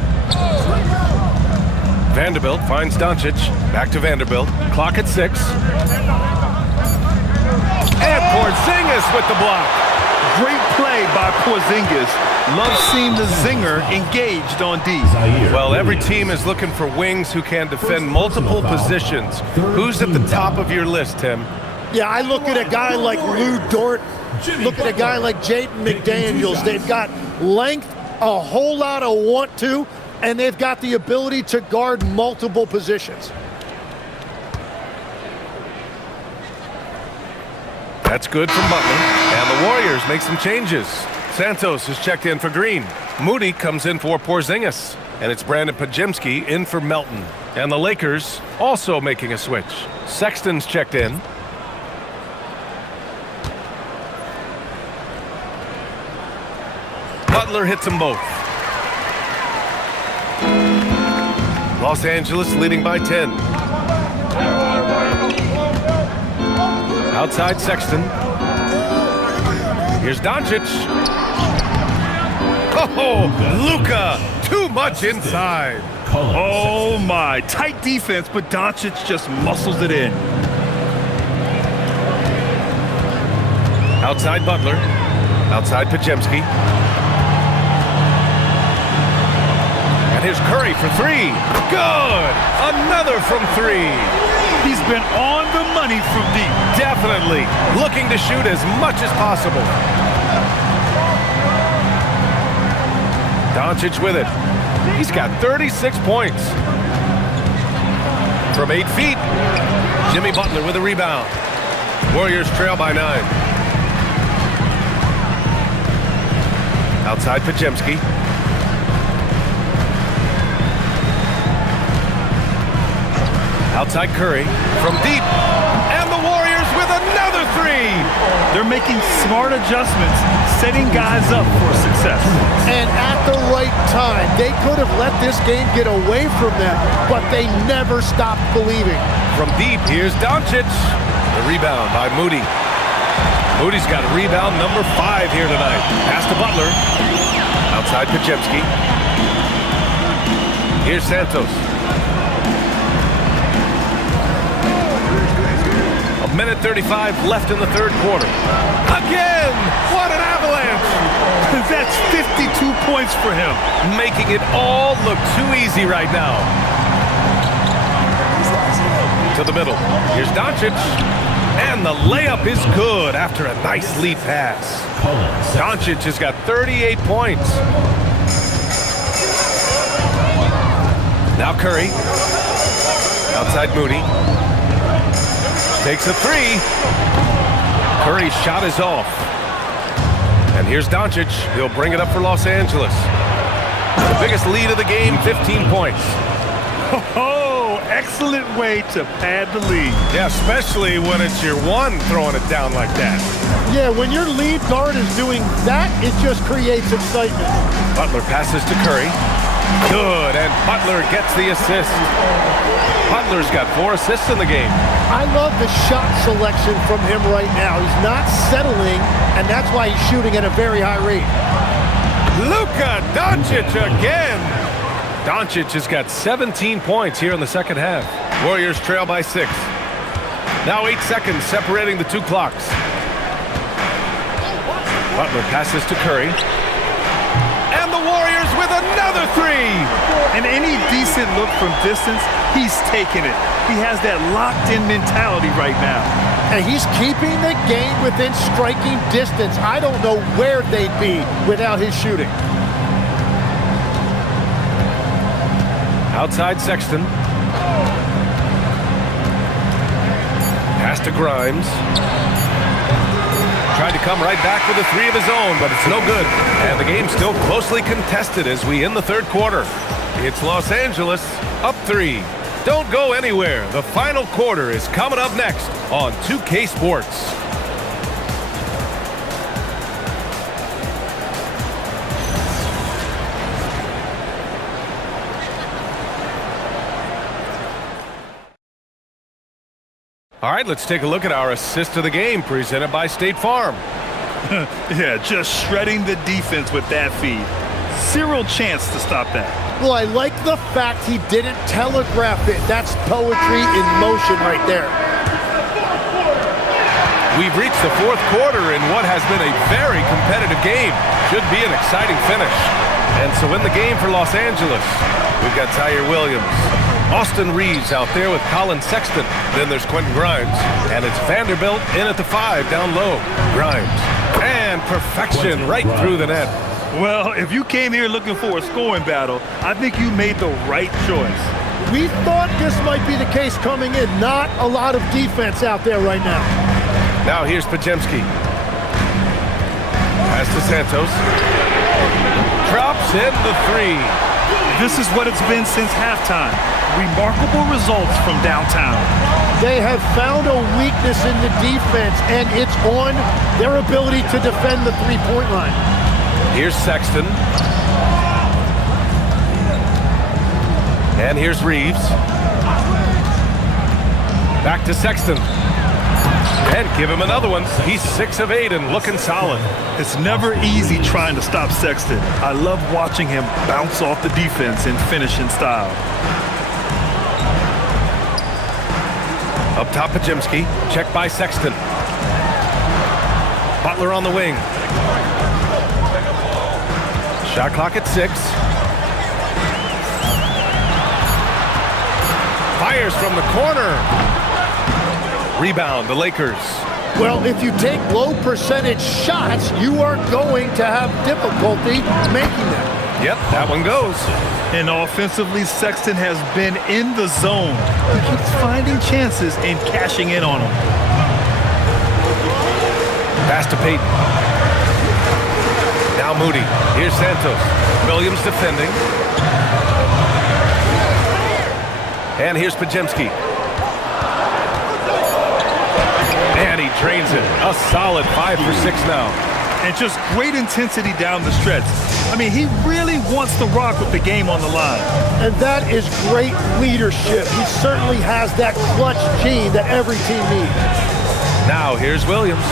Vanderbilt finds Doncic. Back to Vanderbilt. Clock at 6. And Porzingis with the block. Great play by Porzingis. Love seeing the zinger engaged on D. Well, every team is looking for wings who can defend multiple positions. Who's at the top of your list, Tim? Yeah, I look at a guy like Lou Dort, look at a guy like Jaden McDaniels. They've got length, a whole lot of want to, and they've got the ability to guard multiple positions. That's good from Butler. And the Warriors make some changes. Santos is checked in for Green. Moody comes in for Porzingis. And it's Brandon Podziemski in for Melton. And the Lakers also making a switch. Sexton's checked in. Butler hits them both. Los Angeles leading by 10. Outside Sexton. Here's Doncic. Oh, Luka, too much inside. Oh my, tight defense, but Doncic just muscles it in. Outside Butler. Outside Podziemski. And here's Curry for three. Good! Another from three. He's been on the money from deep. Definitely. Looking to shoot as much as possible. Doncic with it. He's got 36 points. From 8 feet, Jimmy Butler with a rebound. Warriors trail by 9. Outside Podziemski. Outside Curry from deep. And the Warriors with another three. They're making smart adjustments, setting guys up for success. And at the right time, they could have let this game get away from them, but they never stopped believing. From deep, here's Doncic. The rebound by Moody. Moody's got rebound number 5 here tonight. Pass to Butler. Outside Podziemski. Here's Santos. A minute 35 left in the third quarter. Again! What an avalanche! That's 52 points for him. Making it all look too easy right now. To the middle. Here's Doncic. And the layup is good after a nice lead pass. Doncic has got 38 points. Now Curry. Outside Moody. Takes a three. Curry's shot is off. And here's Doncic. He'll bring it up for Los Angeles. The biggest lead of the game, 15 points. Oh, excellent way to pad the lead. Yeah, especially when it's your one throwing it down like that. Yeah, when your lead guard is doing that, it just creates excitement. Butler passes to Curry. Good, and Butler gets the assist. Butler's got 4 assists in the game. I love the shot selection from him right now. He's not settling, and that's why he's shooting at a very high rate. Luka Doncic again. Doncic has got 17 points here in the second half. Warriors trail by 6. Now 8 seconds separating the two clocks. Butler passes to Curry. And the Warriors with another three. And any decent look from distance, he's taking it. He has that locked-in mentality right now. And he's keeping the game within striking distance. I don't know where they'd be without his shooting. Outside Sexton. Pass to Grimes. Tried to come right back with a three of his own, but it's no good. And the game's still closely contested as we end the third quarter. It's Los Angeles up 3. Don't go anywhere. The final quarter is coming up next on 2K Sports. All right, let's take a look at our assist of the game presented by State Farm. Yeah, just shredding the defense with that feed. Zero chance to stop that. Well, I like the fact he didn't telegraph it. That's poetry in motion right there. We've reached the fourth quarter in what has been a very competitive game. Should be an exciting finish. And so in the game for Los Angeles, we've got Tyre Williams, Austin Reeves out there with Colin Sexton. Then there's Quentin Grimes. And it's Vanderbilt in at the 5 down low. Grimes. And perfection right through the net. Well, if you came here looking for a scoring battle, I think you made the right choice. We thought this might be the case coming in. Not a lot of defense out there right now. Now here's Pajemski. Pass to Santos. Drops in the 3. This is what it's been since halftime. Remarkable results from downtown. They have found a weakness in the defense, and it's on their ability to defend the three-point line. Here's Sexton. And here's Reeves. Back to Sexton. And give him another one. He's 6 of 8 and looking solid. It's never easy trying to stop Sexton. I love watching him bounce off the defense and finish in style. Up top, Pajemski. Check by Sexton. Butler on the wing. Shot clock at 6. Fires from the corner. Rebound, the Lakers. Well, if you take low percentage shots, you are going to have difficulty making them. Yep, that one goes. And offensively, Sexton has been in the zone. He keeps finding chances and cashing in on them. Pass to Payton. Now Moody. Here's Santos. Williams defending. And here's Pajemski. And he drains it. A solid 5 for 6 now. And just great intensity down the stretch. I mean, he really wants to rock with the game on the line. And that is great leadership. He certainly has that clutch gene that every team needs. Now here's Williams.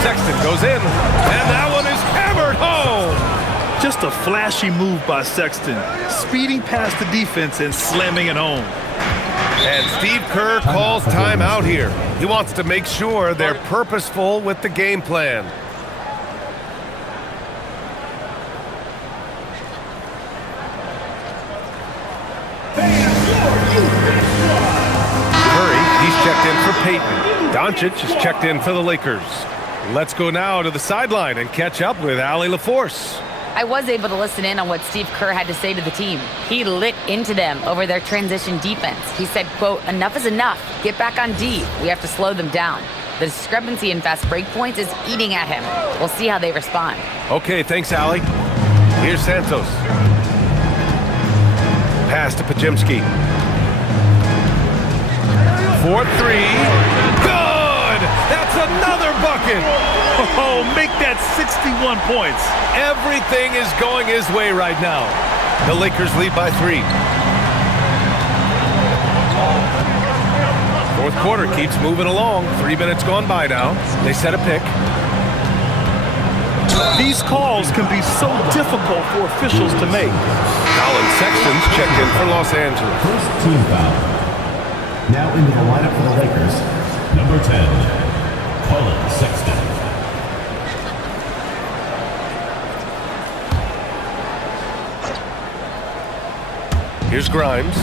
Sexton goes in. And that one is hammered home. Just a flashy move by Sexton. Speeding past the defense and slamming it home. And Steve Kerr calls timeout here. He wants to make sure they're purposeful with the game plan. Curry, he's checked in for Payton. Doncic is checked in for the Lakers. Let's go now to the sideline and catch up with Allie LaForce. I was able to listen in on what Steve Kerr had to say to the team. He lit into them over their transition defense. He said, quote, "Enough is enough. Get back on D. We have to slow them down. The discrepancy in fast break points is eating at him. We'll see how they respond." Okay, thanks, Allie. Here's Santos. Pass to Pajemski. 4-3. Good! That's another bucket! Oh, make that 61 points. Everything is going his way right now. The Lakers lead by 3. Fourth quarter keeps moving along. 3 minutes gone by now. They set a pick. These calls can be so difficult for officials to make. Colin Sexton's checked in for Los Angeles. First team foul. Now into the lineup for the Lakers, number 10, Colin Sexton. Here's Grimes.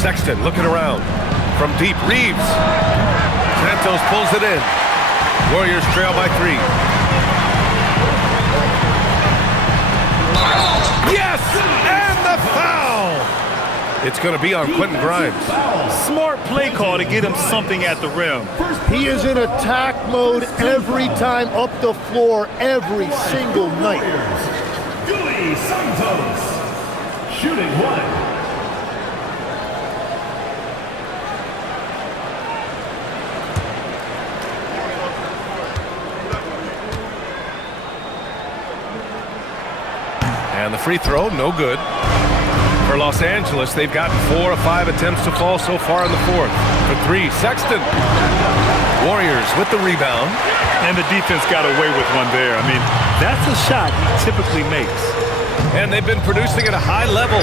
Sexton looking around. From deep, Reeves. Santos pulls it in. Warriors trail by 3. Yes! And the foul! It's going to be on Quentin Grimes. Smart play call to get him something at the rim. He is in attack mode every time up the floor, every single night. Santos, shooting 1. And the free throw, no good. For Los Angeles, they've gotten 4 of 5 attempts to fall so far in the fourth. For 3, Sexton. Warriors with the rebound. And the defense got away with one there. I mean, that's a shot he typically makes. And they've been producing at a high level.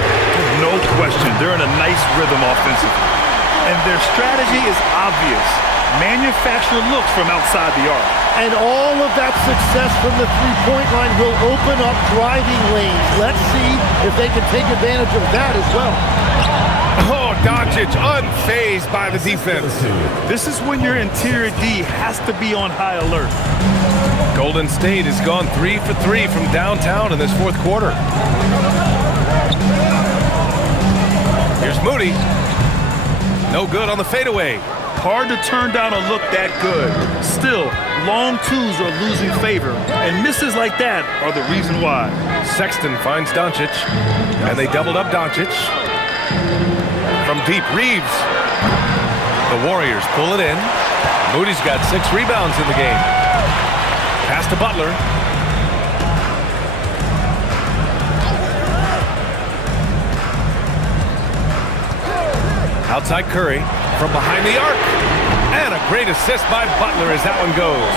No question. They're in a nice rhythm offensively. And their strategy is obvious. manufacture looks from outside the arc. And all of that success from the three-point line will open up driving lanes. Let's see if they can take advantage of that as well. Oh, Doncic unfazed by the defense. This is when your interior D has to be on high alert. Golden State has gone 3 for 3 from downtown in this fourth quarter. Here's Moody. No good on the fadeaway. Hard to turn down a look that good. Still, long twos are losing favor, and misses like that are the reason why. Sexton finds Doncic, and they doubled up Doncic. From deep, Reeves. The Warriors pull it in. Moody's got 6 rebounds in the game. Pass to Butler. Outside Curry from behind the arc. And a great assist by Butler as that one goes.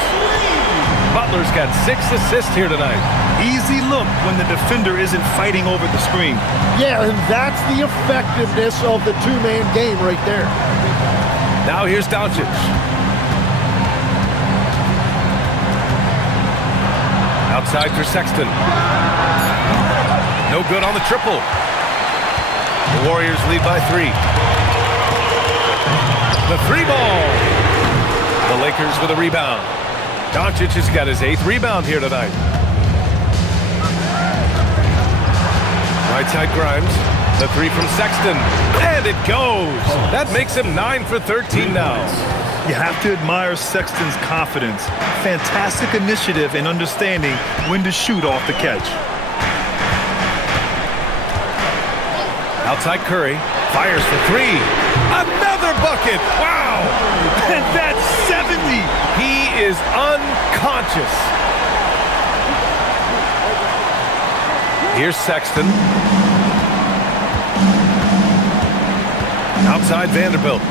Butler's got 6 assists here tonight. Easy look when the defender isn't fighting over the screen. Yeah, and that's the effectiveness of the two-man game right there. Now here's Doncic. Outside for Sexton. No good on the triple. The Warriors lead by 3. The 3 ball. The Lakers with a rebound. Doncic has got his 8th rebound here tonight. Right side Grimes. The 3 from Sexton. And it goes. That makes him 9 for 13 now. You have to admire Sexton's confidence. Fantastic initiative in understanding when to shoot off the catch. Outside Curry. Fires for 3. Another bucket. Wow. And that's 70. He is unconscious. Here's Sexton. Outside Vanderbilt.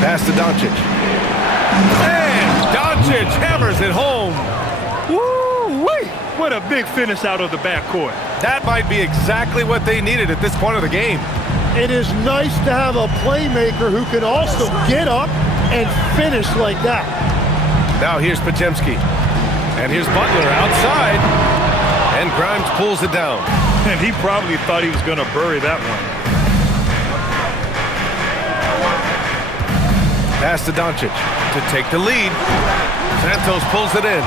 Pass to Doncic. And Doncic hammers it home. Woo-wee! What a big finish out of the backcourt. That might be exactly what they needed at this point of the game. It is nice to have a playmaker who can also get up and finish like that. Now here's Podziemski. And here's Butler outside. And Grimes pulls it down. And he probably thought he was going to bury that one. Pass to Doncic to take the lead. Santos pulls it in.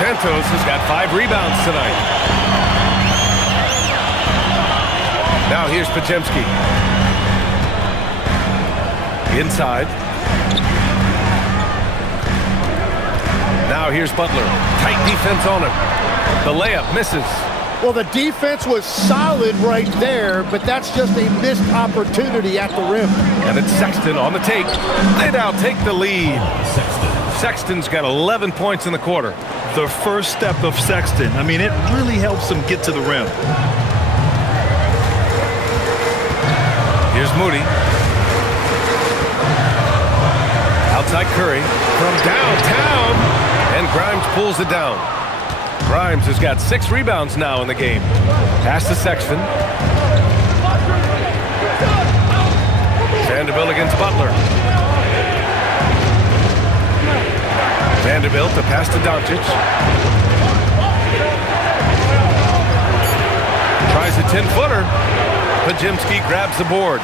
Santos has got 5 rebounds tonight. Now here's Podziemski. Inside. Now here's Butler. Tight defense on him. The layup misses. Well, the defense was solid right there, but that's just a missed opportunity at the rim. And it's Sexton on the take. They now take the lead. Sexton's got 11 points in the quarter. The first step of Sexton, I mean, it really helps him get to the rim. Here's Moody. Outside Curry from downtown. And Grimes pulls it down. Grimes has got 6 rebounds now in the game. Pass to Sexton. Vanderbilt against Butler. Vanderbilt to pass to Doncic. Tries a 10-footer. Podziemski grabs the board.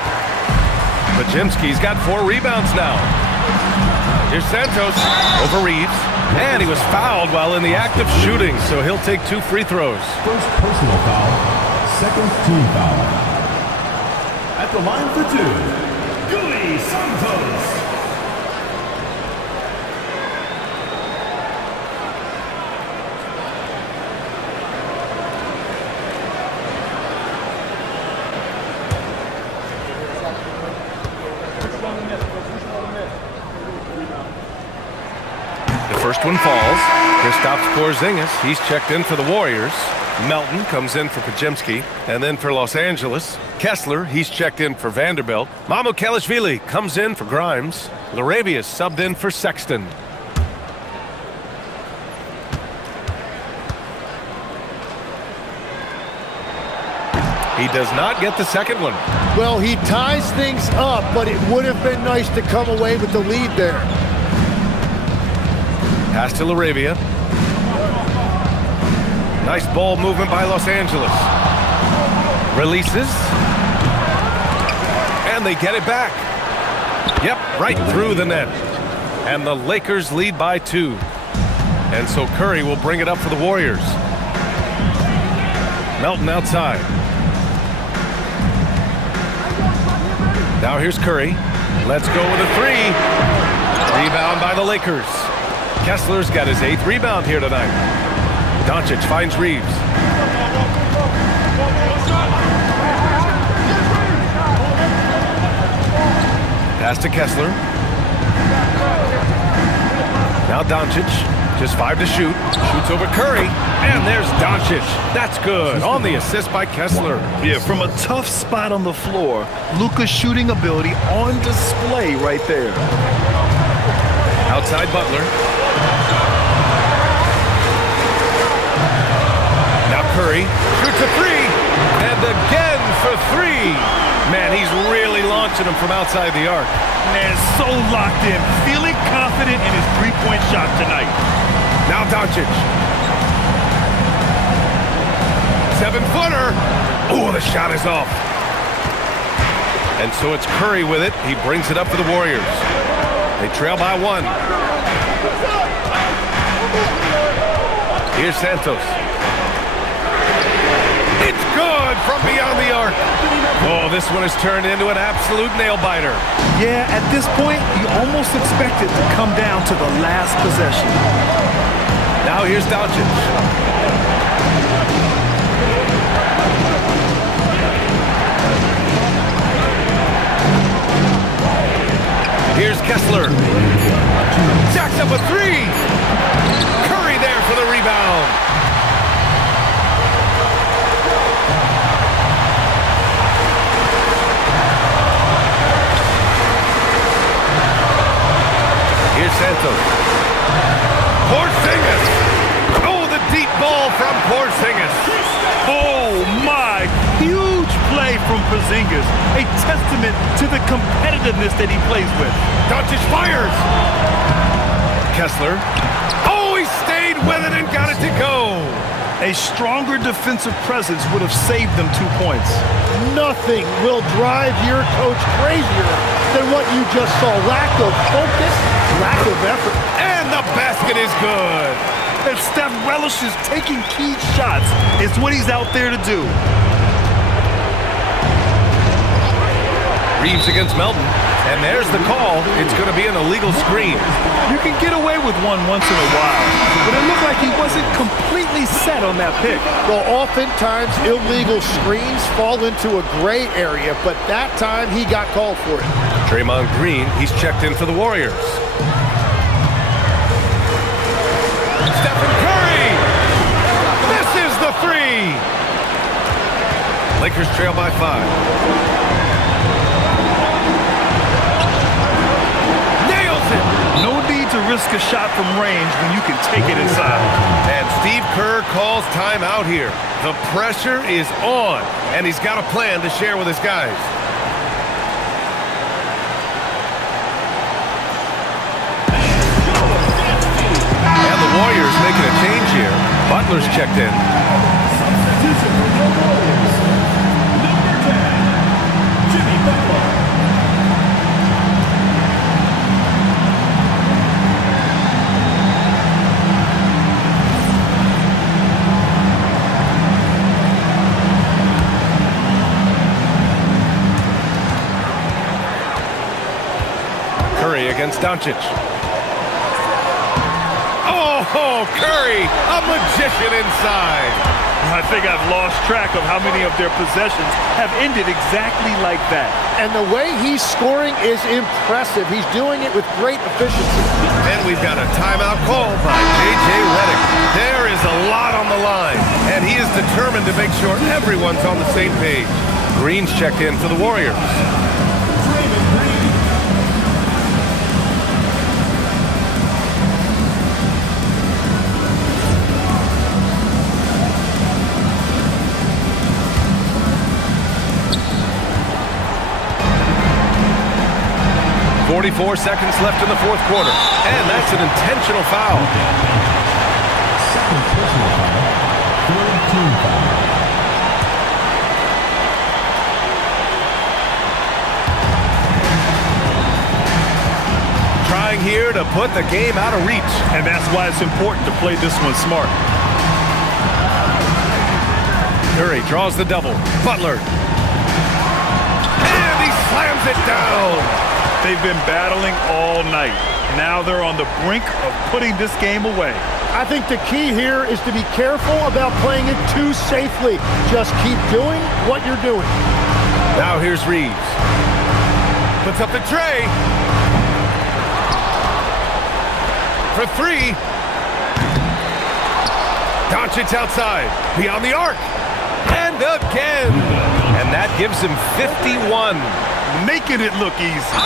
Podziemski's got 4 rebounds now. Here's Santos over Reeves. And he was fouled while in the act of shooting, so he'll take 2 free throws. First personal foul, second team foul. At the line for 2, Gui Santos. First one falls. Kristaps Porzingis, he's checked in for the Warriors. Melton comes in for Podziemski, and then for Los Angeles. Kessler, he's checked in for Vanderbilt. Mamukelashvili comes in for Grimes. Laravius subbed in for Sexton. He does not get the second one. Well, he ties things up, but it would have been nice to come away with the lead there. Pass to Laravia. Nice ball movement by Los Angeles. Releases. And they get it back. Yep, right through the net. And the Lakers lead by 2. And so Curry will bring it up for the Warriors. Melton outside. Now here's Curry. Let's go with a 3. Rebound by the Lakers. Kessler's got his 8th rebound here tonight. Doncic finds Reeves. Pass to Kessler. Now Doncic, just 5 to shoot. Shoots over Curry, and there's Doncic. That's good on the assist by Kessler. Yeah, from a tough spot on the floor, Luka's shooting ability on display right there. Outside Butler. Now Curry shoots a 3, and again for 3. Man, he's really launching them from outside the arc. Man, so locked in, feeling confident in his three-point shot tonight. Now Doncic. 7-footer. Oh, the shot is off. And so it's Curry with it. He brings it up for the Warriors. They trail by 1. Here's Santos. It's good from beyond the arc. Oh, this one has turned into an absolute nail-biter. Yeah, at this point, you almost expect it to come down to the last possession. Now here's Doncic. Here's Kessler. Jacks up a 3. Curry there for the rebound. Here's Santos. Porzingis. Oh, the deep ball from Porzingis. Oh, my. Huge play from Porzingis. A testament to the competitiveness that he plays with. Doncic fires. Kessler. Oh, he stayed with it and got it to go. A stronger defensive presence would have saved them 2 points. Nothing will drive your coach crazier than what you just saw. Lack of focus, lack of effort. And the basket is good. And Steph relishes taking key shots. It's what he's out there to do. Reeves against Melton. And there's the call. It's going to be an illegal screen. You can get away with one once in a while, but it looked like he wasn't completely set on that pick. Well, oftentimes illegal screens fall into a gray area, but that time he got called for it. Draymond Green, he's checked in for the Warriors. Stephen Curry! This is the 3! Lakers trail by 5. No need to risk a shot from range when you can take it inside. And Steve Kerr calls timeout here. The pressure is on, and he's got a plan to share with his guys. And the Warriors making a change here. Butler's checked in. Substitution for the Warriors. Number 10, Jimmy Butler. Against Doncic. Oh, Curry, a magician inside. I think I've lost track of how many of their possessions have ended exactly like that. And the way he's scoring is impressive. He's doing it with great efficiency. And we've got a timeout call by J.J. Redick. There is a lot on the line, and he is determined to make sure everyone's on the same page. Green's checked in for the Warriors. 44 seconds left in the fourth quarter. And that's an intentional foul. Second personal foul. Third team foul. Trying here to put the game out of reach. And that's why it's important to play this one smart. Curry draws the double. Butler. And he slams it down. They've been battling all night. Now they're on the brink of putting this game away. I think the key here is to be careful about playing it too safely. Just keep doing what you're doing. Now here's Reeves. Puts up the tray. For three. Doncic outside. Beyond the arc. And again. And that gives him 51. Making it look easy.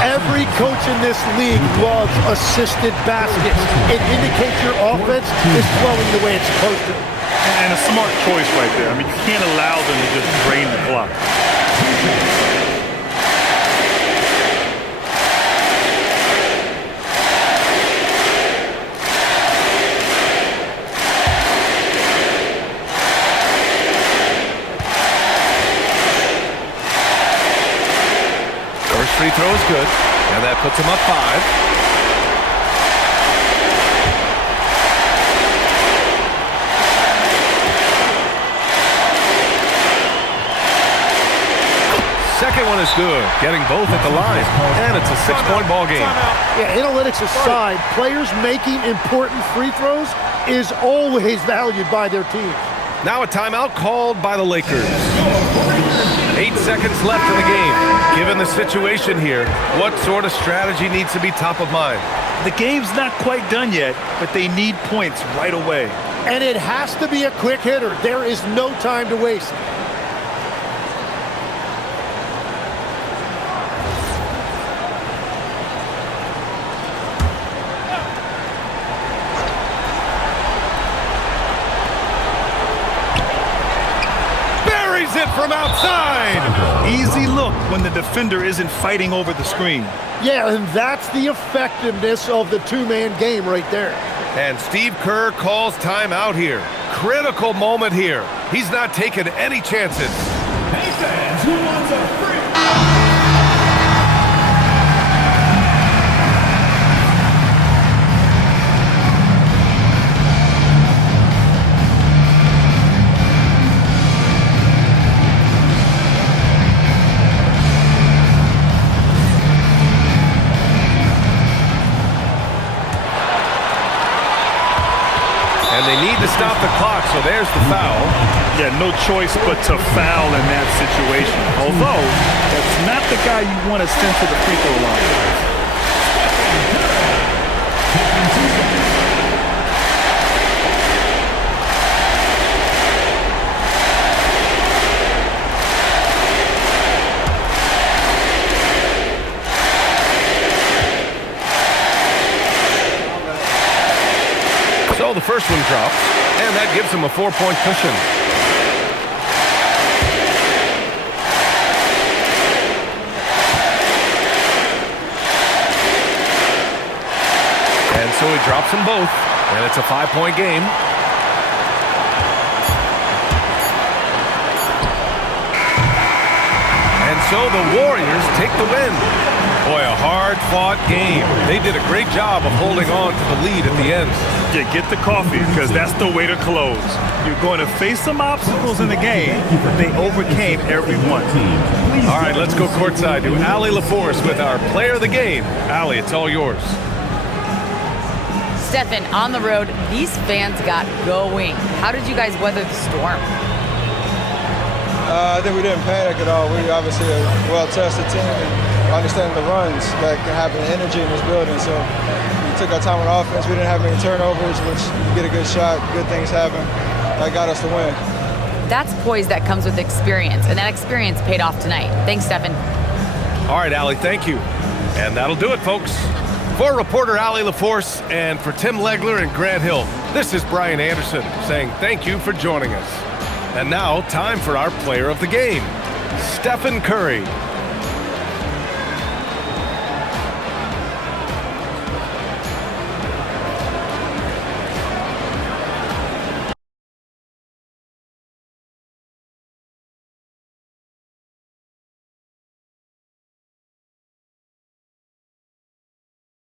Every coach in this league loves assisted baskets. It indicates your offense is flowing the way it's supposed to. And a smart choice right there. I mean, you can't allow them to just drain the clock. Free throw is good, and that puts him up 5. Second one is good, getting both at the line, and it's a 6-point ball game. Yeah, analytics aside, players making important free throws is always valued by their team. Now a timeout called by the Lakers. 8 seconds left in the game. Given the situation here, what sort of strategy needs to be top of mind? The game's not quite done yet, but they need points right away. And it has to be a quick hitter. There is no time to waste. It from outside. Easy look when the defender isn't fighting over the screen. Yeah, and that's the effectiveness of the two-man game right there. And Steve Kerr calls timeout here. Critical moment here. He's not taking any chances. Hey fans, who wants a free? They need to stop the clock, so there's the foul. Yeah, no choice but to foul in that situation. Although, that's not the guy you want to send to the free throw line. So the first one drops, and that gives him a 4-point cushion. And so he drops them both, and it's a 5-point game. And so the Warriors take the win. Boy, a hard-fought game. They did a great job of holding on to the lead at the end. Yeah, get the coffee, because that's the way to close. You're going to face some obstacles in the game, but they overcame every one. All right, let's go courtside to Allie LaForce with our player of the game. Allie, it's all yours. Stephen, on the road, these fans got going. How did you guys weather the storm? I think we didn't panic at all. We obviously a well-tested team and understand the runs that can happen, energy in this building. So we took our time on offense. We didn't have many turnovers, which you get a good shot, good things happen. That got us the win. That's poise that comes with experience, and that experience paid off tonight. Thanks, Stephen. All right, Allie, thank you. And that'll do it, folks. For reporter Allie LaForce and for Tim Legler and Grant Hill, this is Brian Anderson saying thank you for joining us. And now, time for our player of the game, Stephen Curry.